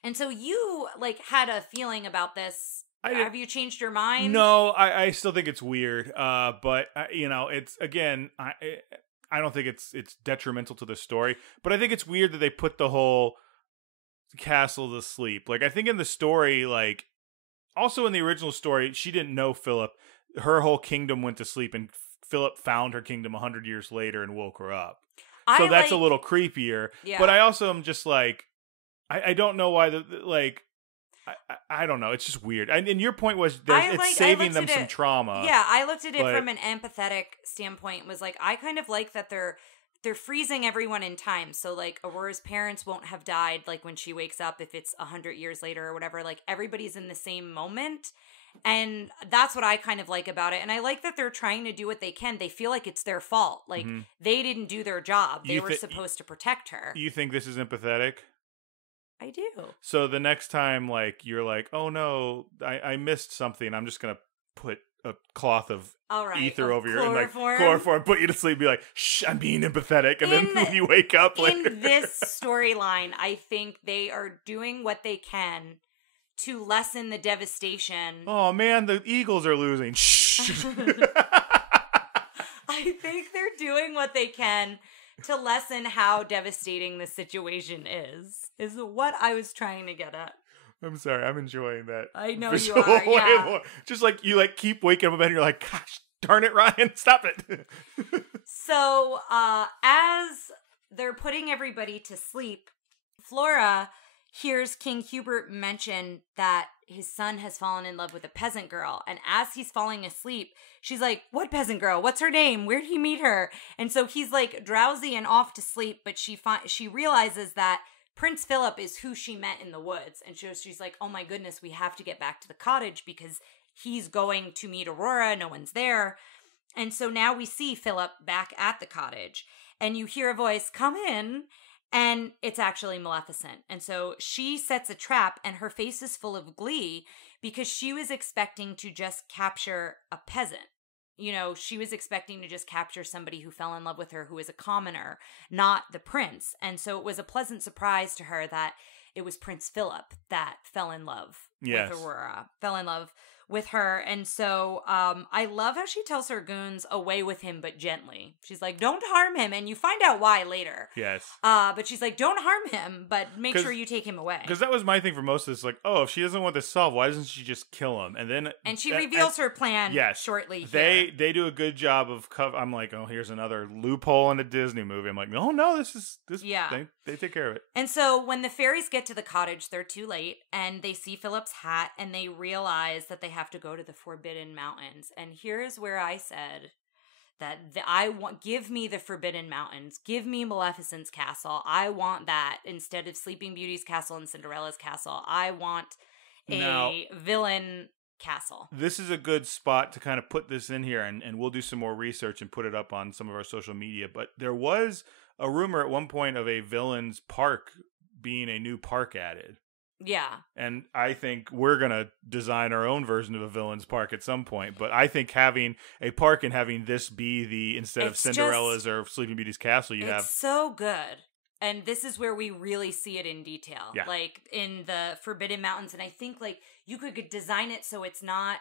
And so you, like, had a feeling about this. Have you changed your mind? No, I still think it's weird. But, it's, again, I don't think it's detrimental to the story. But I think it's weird that they put the whole castle to sleep. Like, I think in the story, like, also in the original story, she didn't know Philip. Her whole kingdom went to sleep, and Philip found her kingdom 100 years later and woke her up. So that's a little creepier. Yeah. But I also am just like, I don't know why I don't know. It's just weird. And your point was it's saving them some trauma. Yeah, I looked at it from an empathetic standpoint. Was like, I kind of like that they're freezing everyone in time. So like Aurora's parents won't have died like when she wakes up if it's 100 years later or whatever. Like everybody's in the same moment. And that's what I kind of like about it. And I like that they're trying to do what they can. They feel like it's their fault. Like they didn't do their job. They were supposed to protect her. You think this is empathetic? I do. So the next time, like, you're like, oh no, I missed something, I'm just gonna put a cloth of ether over your and like chloroform, put you to sleep, be like, shh, I'm being empathetic, and then when you wake up later. In this storyline, I think they are doing what they can to lessen the devastation. Oh man, the Eagles are losing. Shh. I think they're doing what they can to lessen how devastating the situation is what I was trying to get at. I'm sorry, I'm enjoying that. I know you are, yeah. Just like you like keep waking up and you're like, gosh, darn it, Ryan, stop it. So, as they're putting everybody to sleep, Flora hears King Hubert mention that his son has fallen in love with a peasant girl. And as he's falling asleep, she's like, what peasant girl? What's her name? Where'd he meet her? And so he's like drowsy and off to sleep, but she realizes that Prince Philip is who she met in the woods. And she's like, oh my goodness, we have to get back to the cottage because he's going to meet Aurora. No one's there. And so now we see Philip back at the cottage. And you hear a voice, come in. And it's actually Maleficent. And so she sets a trap and her face is full of glee because she was expecting to just capture a peasant. You know, she was expecting to just capture somebody who fell in love with her, who is a commoner, not the prince. And so it was a pleasant surprise to her that it was Prince Philip that fell in love with Aurora, fell in love with her. And so I love how she tells her goons away with him, but gently. She's like, don't harm him. And you find out why later. Yes. But she's like, don't harm him, but make sure you take him away. Because that was my thing for most of this. Like, oh, if she doesn't want this solved, why doesn't she just kill him? And she reveals her plan shortly here. They do a good job of I'm like, oh, here's another loophole in a Disney movie. I'm like, oh no, this yeah. They take care of it. And so when the fairies get to the cottage, they're too late, and they see Philip's hat, and they realize that they have to go to the Forbidden Mountains. And here's where I said that give me the Forbidden Mountains. Give me Maleficent's castle. I want that instead of Sleeping Beauty's castle and Cinderella's castle. I want a villain castle. This is a good spot to kind of put this in here, and we'll do some more research and put it up on some of our social media. But there was a rumor at one point of a villain's park being a new park added. Yeah. And I think we're going to design our own version of a villain's park at some point. But I think having a park and having this be instead of Cinderella's or Sleeping Beauty's castle, it's so good. And this is where we really see it in detail. Yeah. Like in the Forbidden Mountains. And I think like you could design it so it's not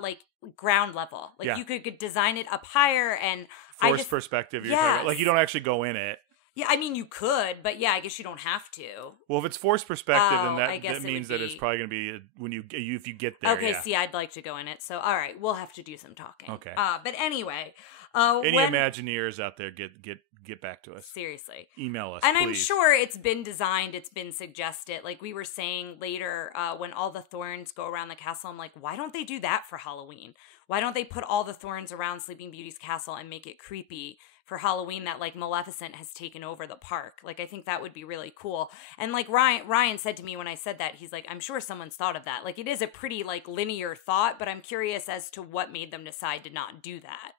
like ground level. Like you could design it up higher and forced perspective. Like you don't actually go in it. Yeah, I mean, you could, but yeah, I guess you don't have to. Well, if it's forced perspective, then that means that it's probably going to be if you get there. Okay, see, I'd like to go in it. So, all right, we'll have to do some talking. Okay. But anyway. Any Imagineers out there, get back to us. Seriously. Email us, and please. I'm sure it's been designed, it's been suggested. Like we were saying later, when all the thorns go around the castle, I'm like, why don't they do that for Halloween? Why don't they put all the thorns around Sleeping Beauty's castle and make it creepy for Halloween that like Maleficent has taken over the park? Like I think that would be really cool. And like Ryan said to me when I said that, he's like, I'm sure someone's thought of that. Like it is a pretty like linear thought, but I'm curious as to what made them decide to not do that.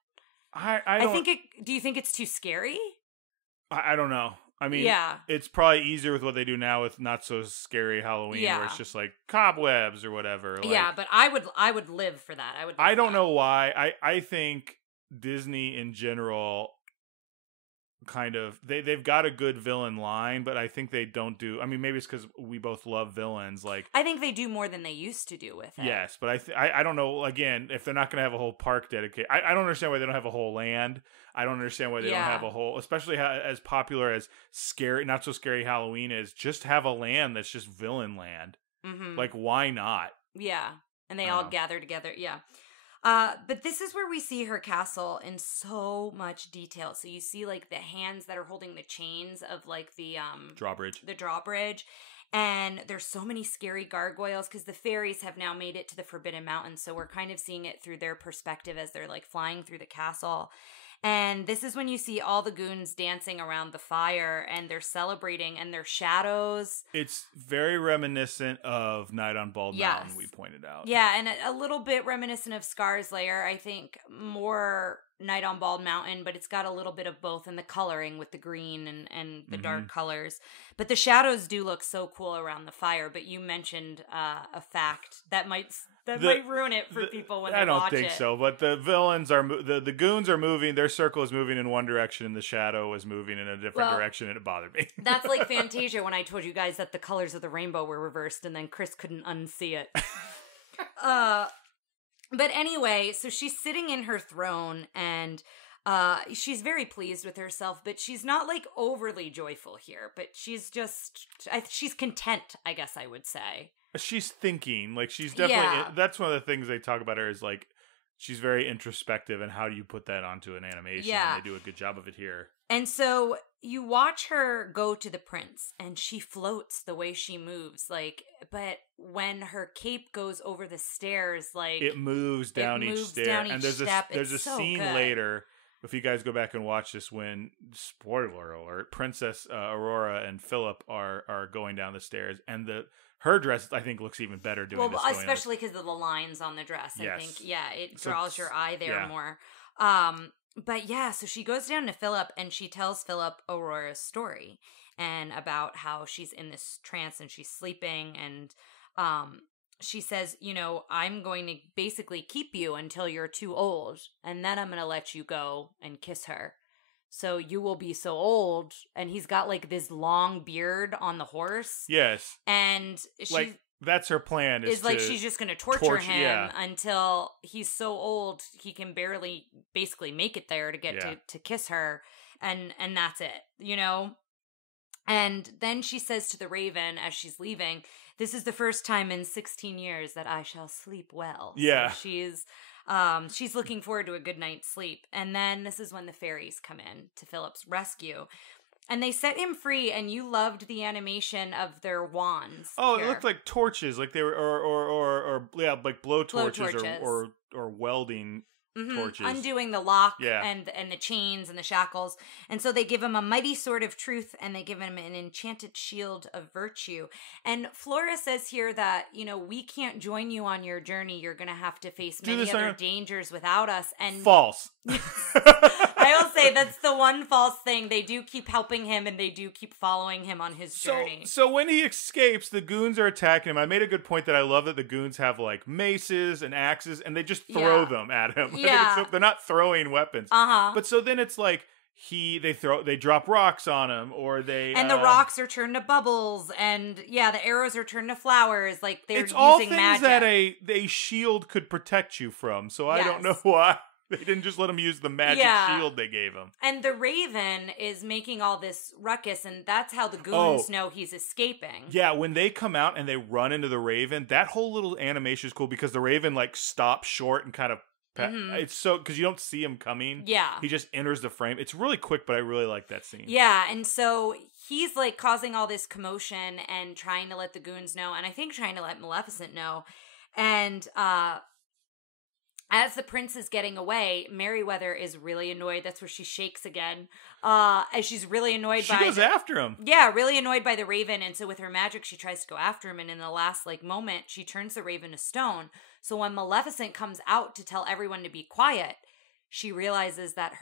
Do you think it's too scary? I don't know. I mean, it's probably easier with what they do now with not so scary Halloween, where it's just like cobwebs or whatever. Like, yeah, but I would live for that. I don't know why. I think Disney in general kind of they've got a good villain line, but I think they don't do. I mean, maybe it's because we both love villains. Like I think they do more than they used to do with it. Yes, but I don't know. Again, if they're not going to have a whole park dedicated, I don't understand why they don't have a whole land. I don't understand why they don't have a whole, especially as popular as scary, not so scary Halloween is. Just have a land that's just villain land. Mm-hmm. Like why not? Yeah, and they all gather together. Yeah. But this is where we see her castle in so much detail. So you see like the hands that are holding the chains of like the drawbridge. And there's so many scary gargoyles because the fairies have now made it to the Forbidden Mountain. So we're kind of seeing it through their perspective as they're like flying through the castle. And this is when you see all the goons dancing around the fire and they're celebrating and their shadows. It's very reminiscent of Night on Bald Mountain, we pointed out. Yeah, and a little bit reminiscent of Scar's Lair. I think more Night on Bald Mountain, but it's got a little bit of both in the coloring with the green and the dark colors. But the shadows do look so cool around the fire. But you mentioned a fact that might ruin it for people when they watch it. I don't think so, but the villains are the goons are moving. Their circle is moving in one direction, and the shadow is moving in a different direction, and it bothered me. That's like Fantasia when I told you guys that the colors of the rainbow were reversed, and then Chris couldn't unsee it. But anyway, so she's sitting in her throne, and she's very pleased with herself, but she's not like overly joyful here. But she's she's content, I guess I would say. She's thinking, like she's definitely, that's one of the things they talk about her is like, she's very introspective and how do you put that onto an animation? Yeah. And they do a good job of it here. And so you watch her go to the prince and she floats the way she moves, like, but when her cape goes over the stairs, like it moves down each stair. And there's a scene later, if you guys go back and watch this, when, spoiler alert, Princess Aurora and Philip are going down the stairs, and her dress, I think, looks even better doing this. Well, especially because of the lines on the dress. I think, it draws your eye there more. But yeah, so she goes down to Philip and she tells Philip Aurora's story and about how she's in this trance and she's sleeping. And she says, I'm going to basically keep you until you're too old. And then I'm going to let you go and kiss her. So you will be so old. And he's got like this long beard on the horse. Yes. And that's her plan. Is like she's just going to torture him until he's so old he can barely basically make it there to get to kiss her. And that's it, And then she says to the Raven as she's leaving, this is the first time in 16 years that I shall sleep well. Yeah. So she's looking forward to a good night's sleep. And then this is when the fairies come in to Philip's rescue. And they set him free, and you loved the animation of their wands. Oh, it looked like torches, like they were, or like blow torches. or welding torches, undoing the lock and the chains and the shackles. And so they give him a mighty sword of truth, and they give him an enchanted shield of virtue. And Flora says here that we can't join you on your journey. You're going to have to face many other dangers without us. And false. I will say that's the one false thing. They do keep helping him, and they do keep following him on his journey. So when he escapes, the goons are attacking him. I made a good point that I love that the goons have like maces and axes, and they just throw them at him. Yeah. They're not throwing weapons. But so then it's like they drop rocks on him, or and the rocks are turned to bubbles, and the arrows are turned to flowers. Like they're using all things magic that a shield could protect you from. So I don't know why they didn't just let him use the magic shield they gave him. And the Raven is making all this ruckus, and that's how the goons know he's escaping. Yeah, when they come out and they run into the Raven, that whole little animation is cool because the Raven like stops short and kind of. It's so because you don't see him coming. Yeah, he just enters the frame. It's really quick, but I really like that scene. Yeah, and so he's like causing all this commotion and trying to let the goons know, and I think trying to let Maleficent know. And as the prince is getting away, Merryweather is really annoyed. That's where she shakes again. As she's really annoyed by... She goes after him. Yeah, really annoyed by the Raven. And so with her magic, she tries to go after him. And in the last moment, she turns the Raven to stone. So when Maleficent comes out to tell everyone to be quiet, she realizes that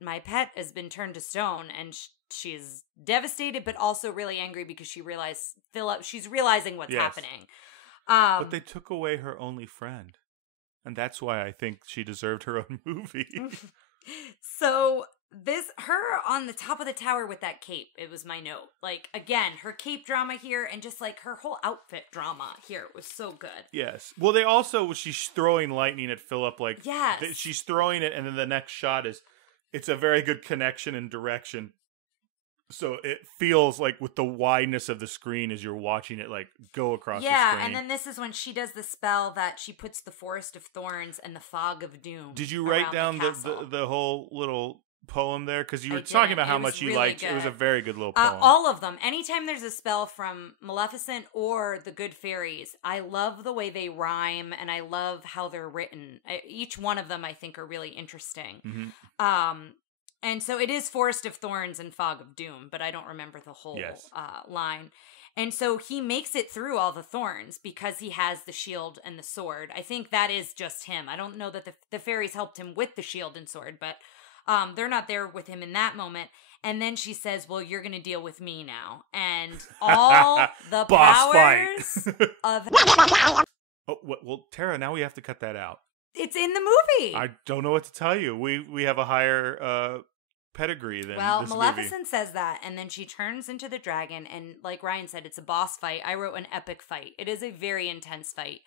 my pet, has been turned to stone. And she's devastated, but also really angry because she's realizing what's happening. But they took away her only friend. And that's why I think she deserved her own movie. So her on the top of the tower with that cape, it was my note. Like, again, her cape drama here and just like her whole outfit drama here was so good. Yes. Well, she's throwing lightning at Philip. Like, she's throwing it, and then the next shot it's a very good connection and direction So it feels like with the wideness of the screen as you're watching it like go across the screen. Yeah, and then this is when she does the spell that she puts the Forest of Thorns and the Fog of Doom. Did you write down the whole little poem there? Because you were talking about how much you liked. It was a very good little poem. All of them. Anytime there's a spell from Maleficent or the Good Fairies, I love the way they rhyme and I love how they're written. Each one of them I think are really interesting. Mm-hmm. And so it is Forest of Thorns and Fog of Doom, but I don't remember the whole line. And so he makes it through all the thorns because he has the shield and the sword. I think that is just him. I don't know that the fairies helped him with the shield and sword, but they're not there with him in that moment. And then she says, well, you're going to deal with me now. And all the powers of... Oh, well, Tara, now we have to cut that out. It's in the movie. I don't know what to tell you. We have a higher pedigree than this Maleficent movie. says that, and then she turns into the dragon, and like Ryan said, it's a boss fight. I wrote an epic fight. It is a very intense fight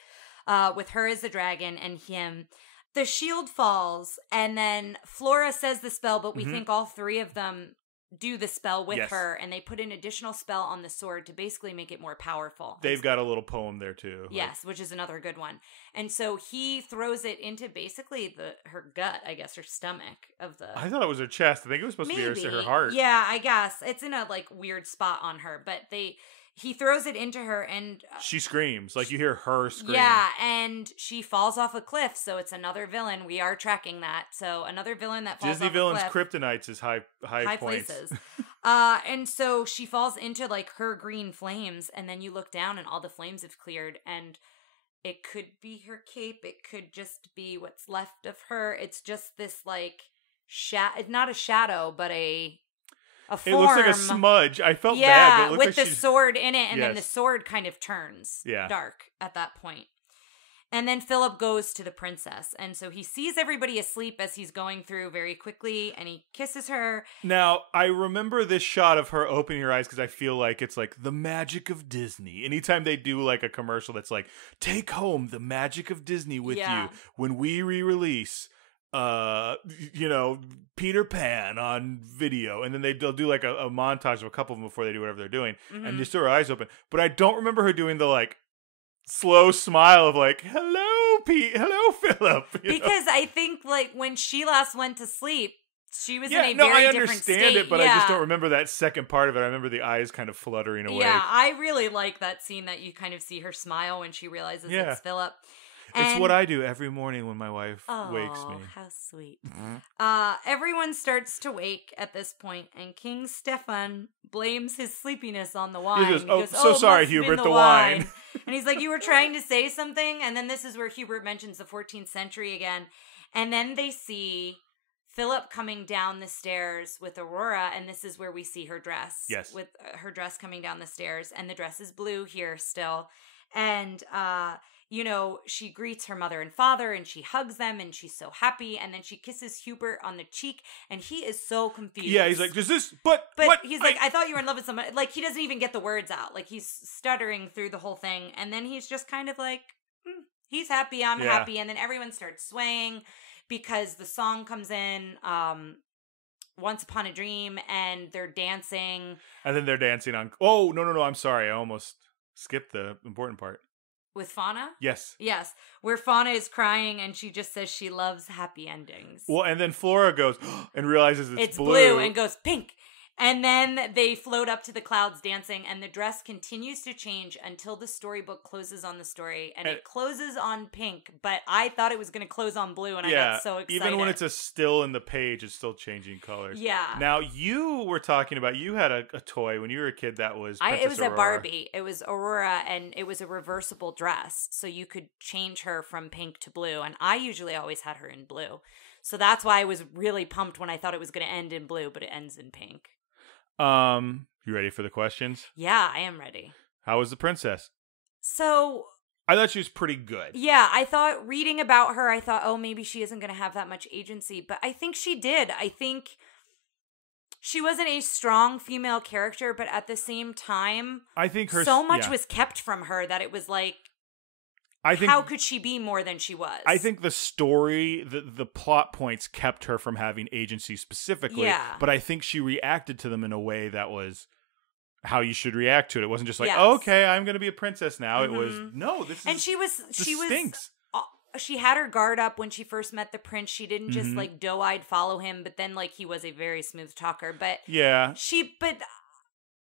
with her as the dragon and him. The shield falls, and then Flora says the spell, but we think all three of them do the spell with her, and they put an additional spell on the sword to basically make it more powerful. They've got a little poem there too. Yes, which is another good one. And so he throws it into basically her gut, I guess, her stomach of the... I thought it was her chest. I think it was supposed to be her heart. Yeah, I guess. It's in a weird spot on her, but he throws it into her and... she screams. Like you hear her scream. Yeah, and she falls off a cliff, so it's another villain. We are tracking that. So another villain that falls Disney off a villains' cliff. kryptonites is high points. Places. And so she falls into her green flames, and then you look down and all the flames have cleared, and it could be her cape. It could just be what's left of her. It's just this it's not a shadow, but a form. It looks like a smudge. I felt bad. Yeah, but with the sword in it, and then the Yes. sword kind of turns dark at that point. And then Philip goes to the princess, and so he sees everybody asleep as he's going through very quickly, and he kisses her. Now, I remember this shot of her opening her eyes because I feel like it's like the magic of Disney. Anytime they do like a commercial that's like, take home the magic of Disney with you when we re-release Peter Pan on video, and then they'll do like a montage of a couple of them before they do whatever they're doing, and just her eyes open. But I don't remember her doing the slow smile of hello Pete, hello Philip. Because I think when she last went to sleep, she was in a very I different understand state. it, but I just don't remember that second part of it. I remember the eyes kind of fluttering away. Yeah, I really like that scene that you kind of see her smile when she realizes it's Philip. It's what I do every morning when my wife wakes me. Oh, how sweet. Everyone starts to wake at this point, and King Stefan blames his sleepiness on the wine. He goes, so sorry, Hubert, the wine. And he's like, you were trying to say something? And then this is where Hubert mentions the 14th century again. And then they see Philip coming down the stairs with Aurora, and this is where we see her dress. Yes. With her dress coming down the stairs, and the dress is blue here still. And, she greets her mother and father, and she hugs them, and she's so happy, and then she kisses Hubert on the cheek, and he is so confused. Yeah, he's like, does this, but what? He's like, I thought you were in love with somebody. He doesn't even get the words out. He's stuttering through the whole thing, and then he's just kind of he's happy, I'm happy, and then everyone starts swaying, because the song comes in, Once Upon a Dream, and they're dancing. And then they're dancing on, oh, no, I'm sorry, I almost skipped the important part. With Fauna? Yes. Yes. Where Fauna is crying and she just says she loves happy endings. Well, and then Flora goes and realizes it's blue and goes pink. And then they float up to the clouds dancing, and the dress continues to change until the storybook closes on the story, and it closes on pink, but I thought it was going to close on blue, and I got so excited. Even when it's a still in the page, it's still changing colors. Yeah. Now, you were talking about, you had a toy when you were a kid that was Princess it was Aurora. a Barbie. It was Aurora, and it was a reversible dress, so you could change her from pink to blue, and I usually always had her in blue. So that's why I was really pumped when I thought it was going to end in blue, but it ends in pink. You ready for the questions? Yeah, I am ready. How was the princess? So, I thought she was pretty good. Yeah, I thought reading about her, I thought, oh, maybe she isn't going to have that much agency, but I think she did. I think she wasn't a strong female character, but at the same time, I think her so much was kept from her that it was how could she be more than she was? I think the story, the plot points kept her from having agency specifically. Yeah. But I think she reacted to them in a way that was how you should react to it. It wasn't just like, Yes. oh, okay, I'm going to be a princess now. Mm-hmm. It was, no, this is... And she stinks. She had her guard up when she first met the prince. She didn't just Mm-hmm. like doe-eyed follow him, but then like he was a very smooth talker. But yeah. but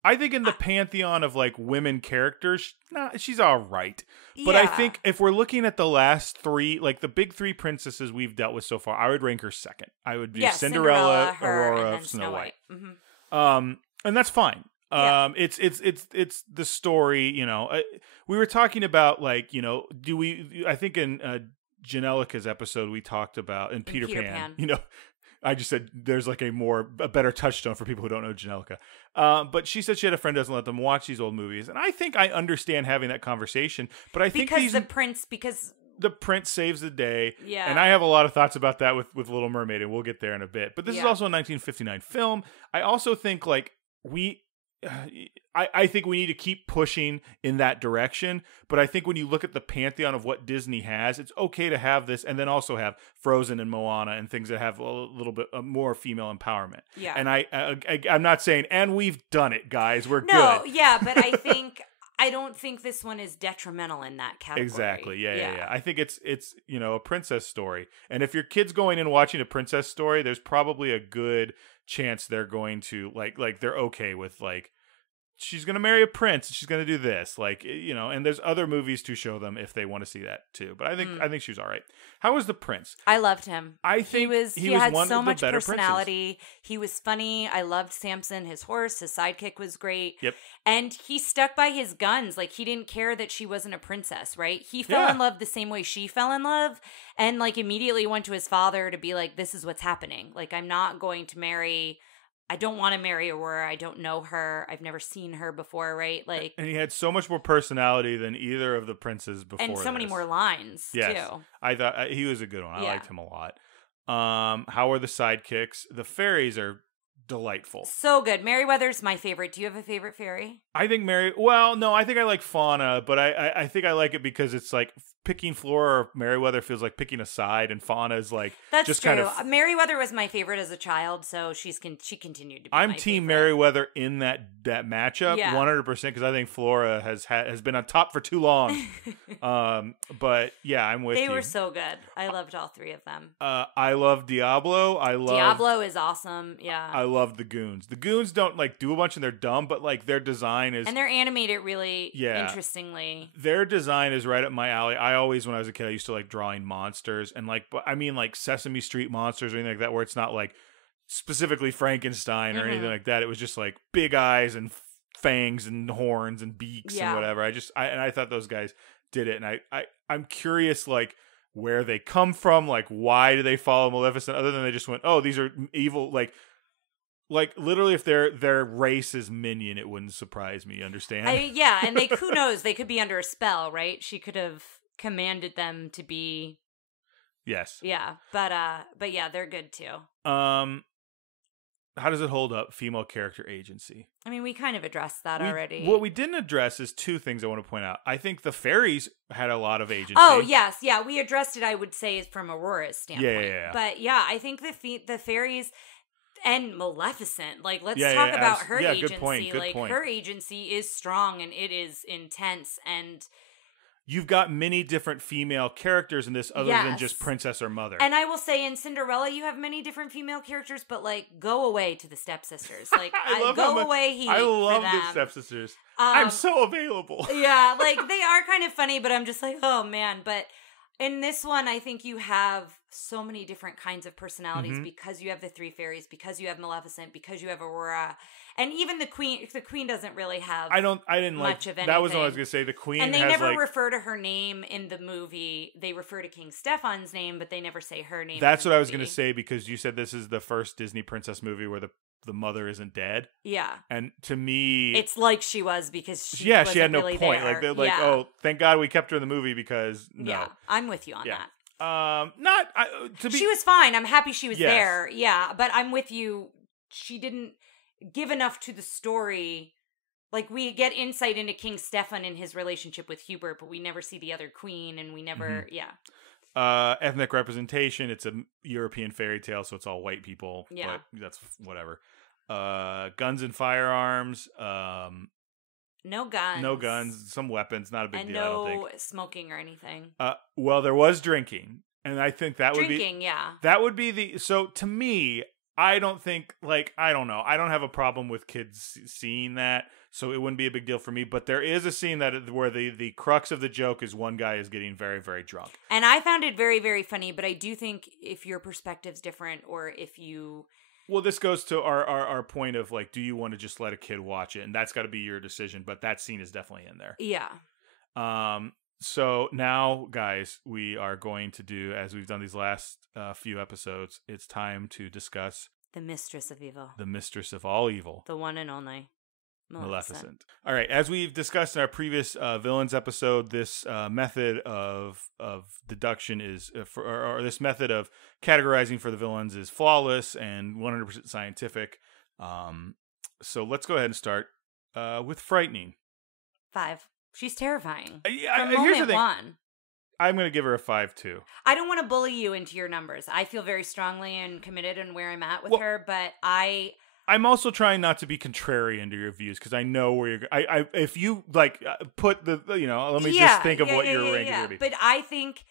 I think in the pantheon of like women characters, she's all right. But I think if we're looking at the last three, like the big three princesses we've dealt with so far, I would rank her second. I would do Cinderella, her, Aurora, and then Snow White. Mm-hmm. And that's fine. It's the story, you know. We were talking about like, you know, I think in Janelica's episode we talked about in Peter Pan, you know, I just said there's like a better touchstone for people who don't know Janelica. But she said she had a friend who doesn't let them watch these old movies. And I think I understand having that conversation, but I think because the prince saves the day. Yeah. And I have a lot of thoughts about that with Little Mermaid, and we'll get there in a bit. But this is also a 1959 film. I also think like I think we need to keep pushing in that direction, but I think when you look at the pantheon of what Disney has, it's okay to have this and then also have Frozen and Moana and things that have a little bit more female empowerment. Yeah. And I'm not saying, and we've done it, guys, we're good. No, yeah, but I don't think this one is detrimental in that category. Exactly. Yeah. I think it's you know, a princess story. And if your kid's going in watching a princess story, there's probably a good chance they're going to like they're okay with like she's going to marry a prince and she's going to do this, like, you know, and there's other movies to show them if they want to see that too. But I think she was all right. How was the prince? I loved him. I think he had one so of the much better personality. princes. He was funny. I loved Samson, his horse. His sidekick was great. Yep. And he stuck by his guns. Like, he didn't care that she wasn't a princess, right? He fell in love the same way she fell in love, and like immediately went to his father to be like, this is what's happening. Like, I'm not going to marry... I don't want to marry Aurora. I don't know her. I've never seen her before, right? Like, and he had so much more personality than either of the princes before. And so many more lines, too. I thought he was a good one. I liked him a lot. How are the sidekicks? The fairies are delightful. So good. Merryweather's my favorite. Do you have a favorite fairy? I think I think I like Fauna, but I think I like it because it's like picking Flora or Merryweather feels like picking a side, and Fauna is like that's just true. kind of. Merryweather was my favorite as a child, so she continued to be. I'm my team favorite. Merryweather in that matchup, 100%, because I think Flora has been on top for too long. But yeah, I'm with you. They were so good. I loved all three of them. I love Diablo. Diablo is awesome. Yeah. I love the goons. The goons don't like do a bunch and they're dumb, but like their design is, and they're animated really interestingly. Their design is right up my alley. I always, when I was a kid, I used to like drawing monsters, and like, but I mean like Sesame Street monsters or anything like that, where it's not like specifically Frankenstein or anything like that. It was just like big eyes and fangs and horns and beaks and whatever. I thought those guys did it, and I'm curious like where they come from, like why do they follow Maleficent, other than they just went, oh, these are evil, like literally if their race is minion, it wouldn't surprise me. Understand? And who knows, they could be under a spell, right? She could have commanded them to be. Yes. Yeah, but yeah, they're good too. How does it hold up, female character agency? I mean, we kind of addressed that already. What we didn't address is two things I want to point out. I think the fairies had a lot of agency. Oh, yes. Yeah, we addressed it, I would say, from Aurora's standpoint. Yeah. But yeah, I think the fairies and Maleficent, like, let's talk about her agency. Good point. Her agency is strong and it is intense, and you've got many different female characters in this other than just princess or mother. And I will say in Cinderella, you have many different female characters, but like, go away to the stepsisters. Like, go away. I love the stepsisters. I'm so available. Yeah, like they are kind of funny, but I'm just like, oh man. But in this one, I think you have so many different kinds of personalities because you have the three fairies, because you have Maleficent, because you have Aurora. And even the queen doesn't really have much of anything. That was what I was going to say. The queen and they has never refer to her name in the movie. They refer to King Stefan's name, but they never say her name. That's what I was going to say, because you said this is the first Disney princess movie where the mother isn't dead. Yeah. And to me, it's like she was, because she had no really point. There. Like oh, thank God we kept her in the movie, because no. Yeah, I'm with you on that. She was fine. I'm happy she was there. Yeah, but I'm with you. She didn't give enough to the story Like, we get insight into King Stefan and his relationship with Hubert, but we never see the other queen, and we never, Ethnic representation, it's a European fairy tale, so it's all white people. Yeah. But that's whatever. Guns and firearms. No guns. No guns. Some weapons. Not a big and deal, I don't think. No smoking or anything. Well, there was drinking. And I think that would be... Drinking, yeah. That would be the... So, to me, I don't think... Like, I don't know. I don't have a problem with kids seeing that, so it wouldn't be a big deal for me. But there is a scene where the crux of the joke is one guy is getting very, very drunk. And I found it very, very funny, but I do think if your perspective's different, or if you... Well, this goes to our point of, like, do you want to just let a kid watch it? And that's got to be your decision, but that scene is definitely in there. Yeah. So now, guys, we are going to do, as we've done these last few episodes, it's time to discuss... The Mistress of Evil. The Mistress of all evil. The one and only. Maleficent. All right, as we've discussed in our previous villains episode, this method of deduction is, or this method of categorizing for the villains is flawless and 100% scientific. So let's go ahead and start with frightening. 5. She's terrifying. Here's the thing. 1. I'm going to give her a 5 too. I don't want to bully you into your numbers. I feel very strongly and committed in where I'm at with her, but I'm also trying not to be contrarian to your views because I know where you're. If you like put the let me just think of what your ranking would be. But I think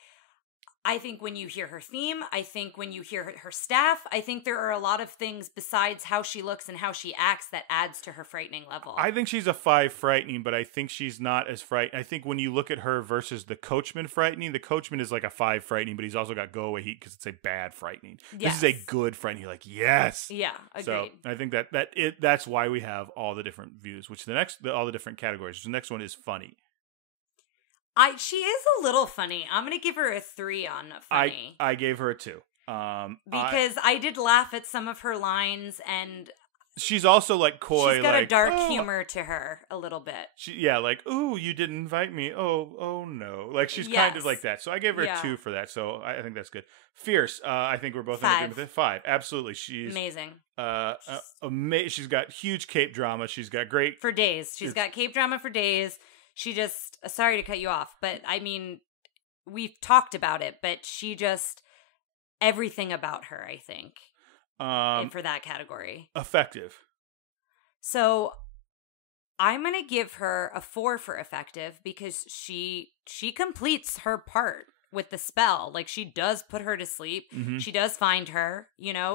when you hear her theme, I think when you hear her staff, I think there are a lot of things besides how she looks and how she acts that adds to her frightening level. I think she's a 5 frightening, but I think she's not as frightening. I think when you look at her versus the Coachman frightening, the Coachman is like a 5 frightening, but he's also got go away heat because it's a bad frightening. Yes. This is a good frightening. You're like, yes. Yeah, agreed. So I think that's why we have all the different views, which all the different categories. The next one is funny. She is a little funny. I'm gonna give her a 3 on funny. I gave her a 2. Because I did laugh at some of her lines, and she's also like coy. She's got like, a dark humor to her a little bit. Like, ooh, you didn't invite me. Oh no. Like she's kind of like that. So I gave her a 2 for that. So I think that's good. Fierce. I think we're both in agreement with it. 5. Absolutely. She's amazing. She's got huge cape drama. She's got great for days. She's got cape drama for days. She just, sorry to cut you off, but I mean, we've talked about it, but she just, everything about her, I think, for that category. Effective. So I'm going to give her a 4 for effective because she completes her part with the spell. Like, she does put her to sleep. Mm-hmm. She does find her,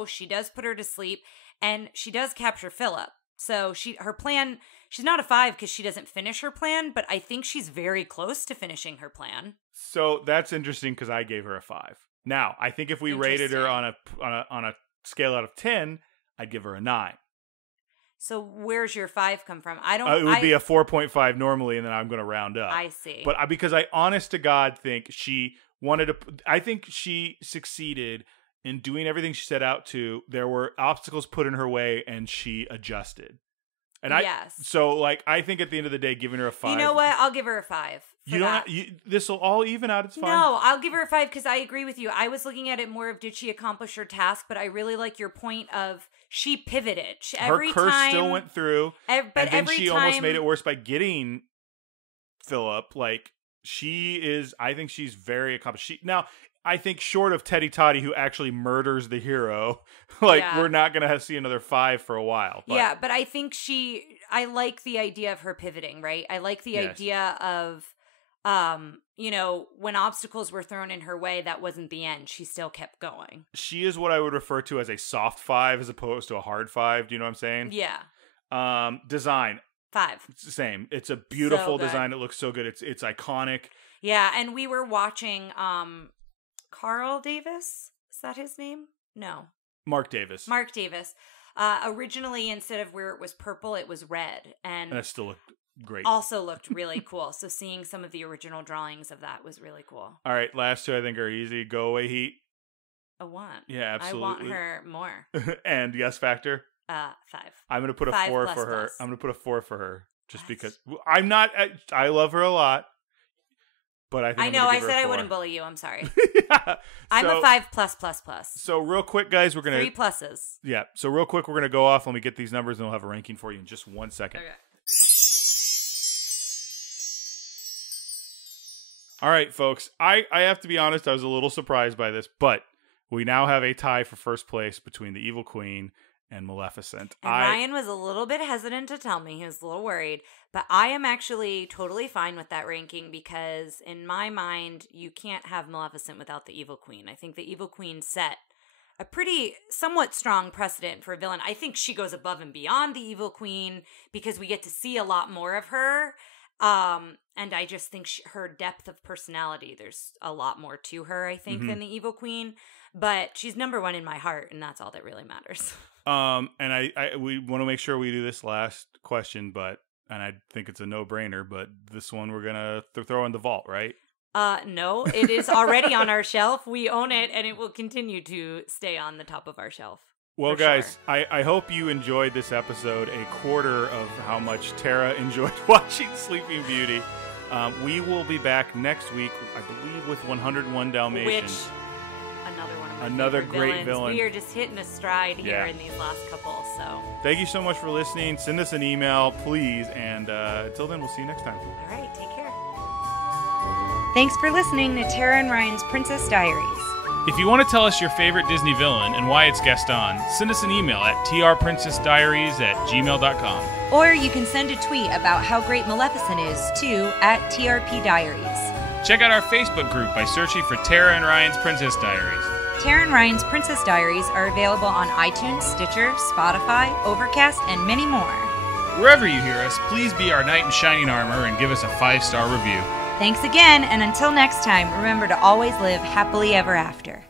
she does put her to sleep, and she does capture Philip. So her plan, she's not a 5 because she doesn't finish her plan, but I think she's very close to finishing her plan. So that's interesting because I gave her a 5. Now, I think if we rated her on a scale out of 10, I'd give her a 9. So where's your 5 come from? It would be a 4.5 normally, and then I'm going to round up. I see. But because I honest to God think she wanted to, I think she succeeded in doing everything she set out to. There were obstacles put in her way, and she adjusted. And I think at the end of the day, giving her a 5. You know what? I'll give her a 5. This will all even out. It's fine. No, I'll give her a 5 because I agree with you. I was looking at it more of did she accomplish her task, but I really like your point of she pivoted. Her curse still went through, but then she almost made it worse by getting Philip. Like I think she's very accomplished. I think short of Teddy Toddy, who actually murders the hero, we're not going to see another 5 for a while. But. Yeah, but I think I like the idea of her pivoting, right? I like the idea of, when obstacles were thrown in her way, that wasn't the end. She still kept going. She is what I would refer to as a soft 5 as opposed to a hard 5. Do you know what I'm saying? Yeah. Design. 5. It's the same. It's a beautiful design. It looks so good. It's iconic. Yeah, and we were watching, Carl Davis? Is that his name? No. Mark Davis. Originally, instead of where it was purple, it was red. And that still looked great. Also looked really cool. So seeing some of the original drawings of that was really cool. All right, last 2 I think are easy. Go away heat. A 1. Yeah, absolutely. I want her more. And yes factor? 5. I'm going to put a 4 for her. I'm going to put a 4 for her just because I'm not. I love her a lot. But I think I said I wouldn't bully you. I'm sorry. Yeah. I'm a 5+++. So real quick, guys, we're gonna 3 pluses. Yeah. So real quick, we're gonna go off. Let me get these numbers, and we'll have a ranking for you in just 1 second. Okay. All right, folks. I have to be honest, I was a little surprised by this, but we now have a tie for first place between the Evil Queen and Maleficent. And Ryan was a little bit hesitant to tell me. He was a little worried. But I am actually totally fine with that ranking because in my mind, you can't have Maleficent without the Evil Queen. I think the Evil Queen set a pretty somewhat strong precedent for a villain. I think she goes above and beyond the Evil Queen because we get to see a lot more of her. And I just think her depth of personality, there's a lot more to her, I think, than the Evil Queen. But she's number one in my heart, and that's all that really matters. And we want to make sure we do this last question, and I think it's a no-brainer, but this one we're gonna throw in the vault, right? No, it is already on our shelf. We own it, and it will continue to stay on the top of our shelf. Well, guys, sure. I hope you enjoyed this episode, a quarter of how much Tara enjoyed watching Sleeping Beauty. We will be back next week, I believe, with 101 Dalmatians. Which, another one of my another favorite great villains. villain. We are just hitting a stride here in these last couple, so. Thank you so much for listening. Send us an email, please, and until then, we'll see you next time. All right, take care. Thanks for listening to Tara and Ryan's Princess Diaries. If you want to tell us your favorite Disney villain and why it's Gaston, send us an email at trprincessdiaries@gmail.com. Or you can send a tweet about how great Maleficent is to @TRPDiaries. Check out our Facebook group by searching for Tara and Ryan's Princess Diaries. Tara and Ryan's Princess Diaries are available on iTunes, Stitcher, Spotify, Overcast, and many more. Wherever you hear us, please be our knight in shining armor and give us a 5-star review. Thanks again, and until next time, remember to always live happily ever after.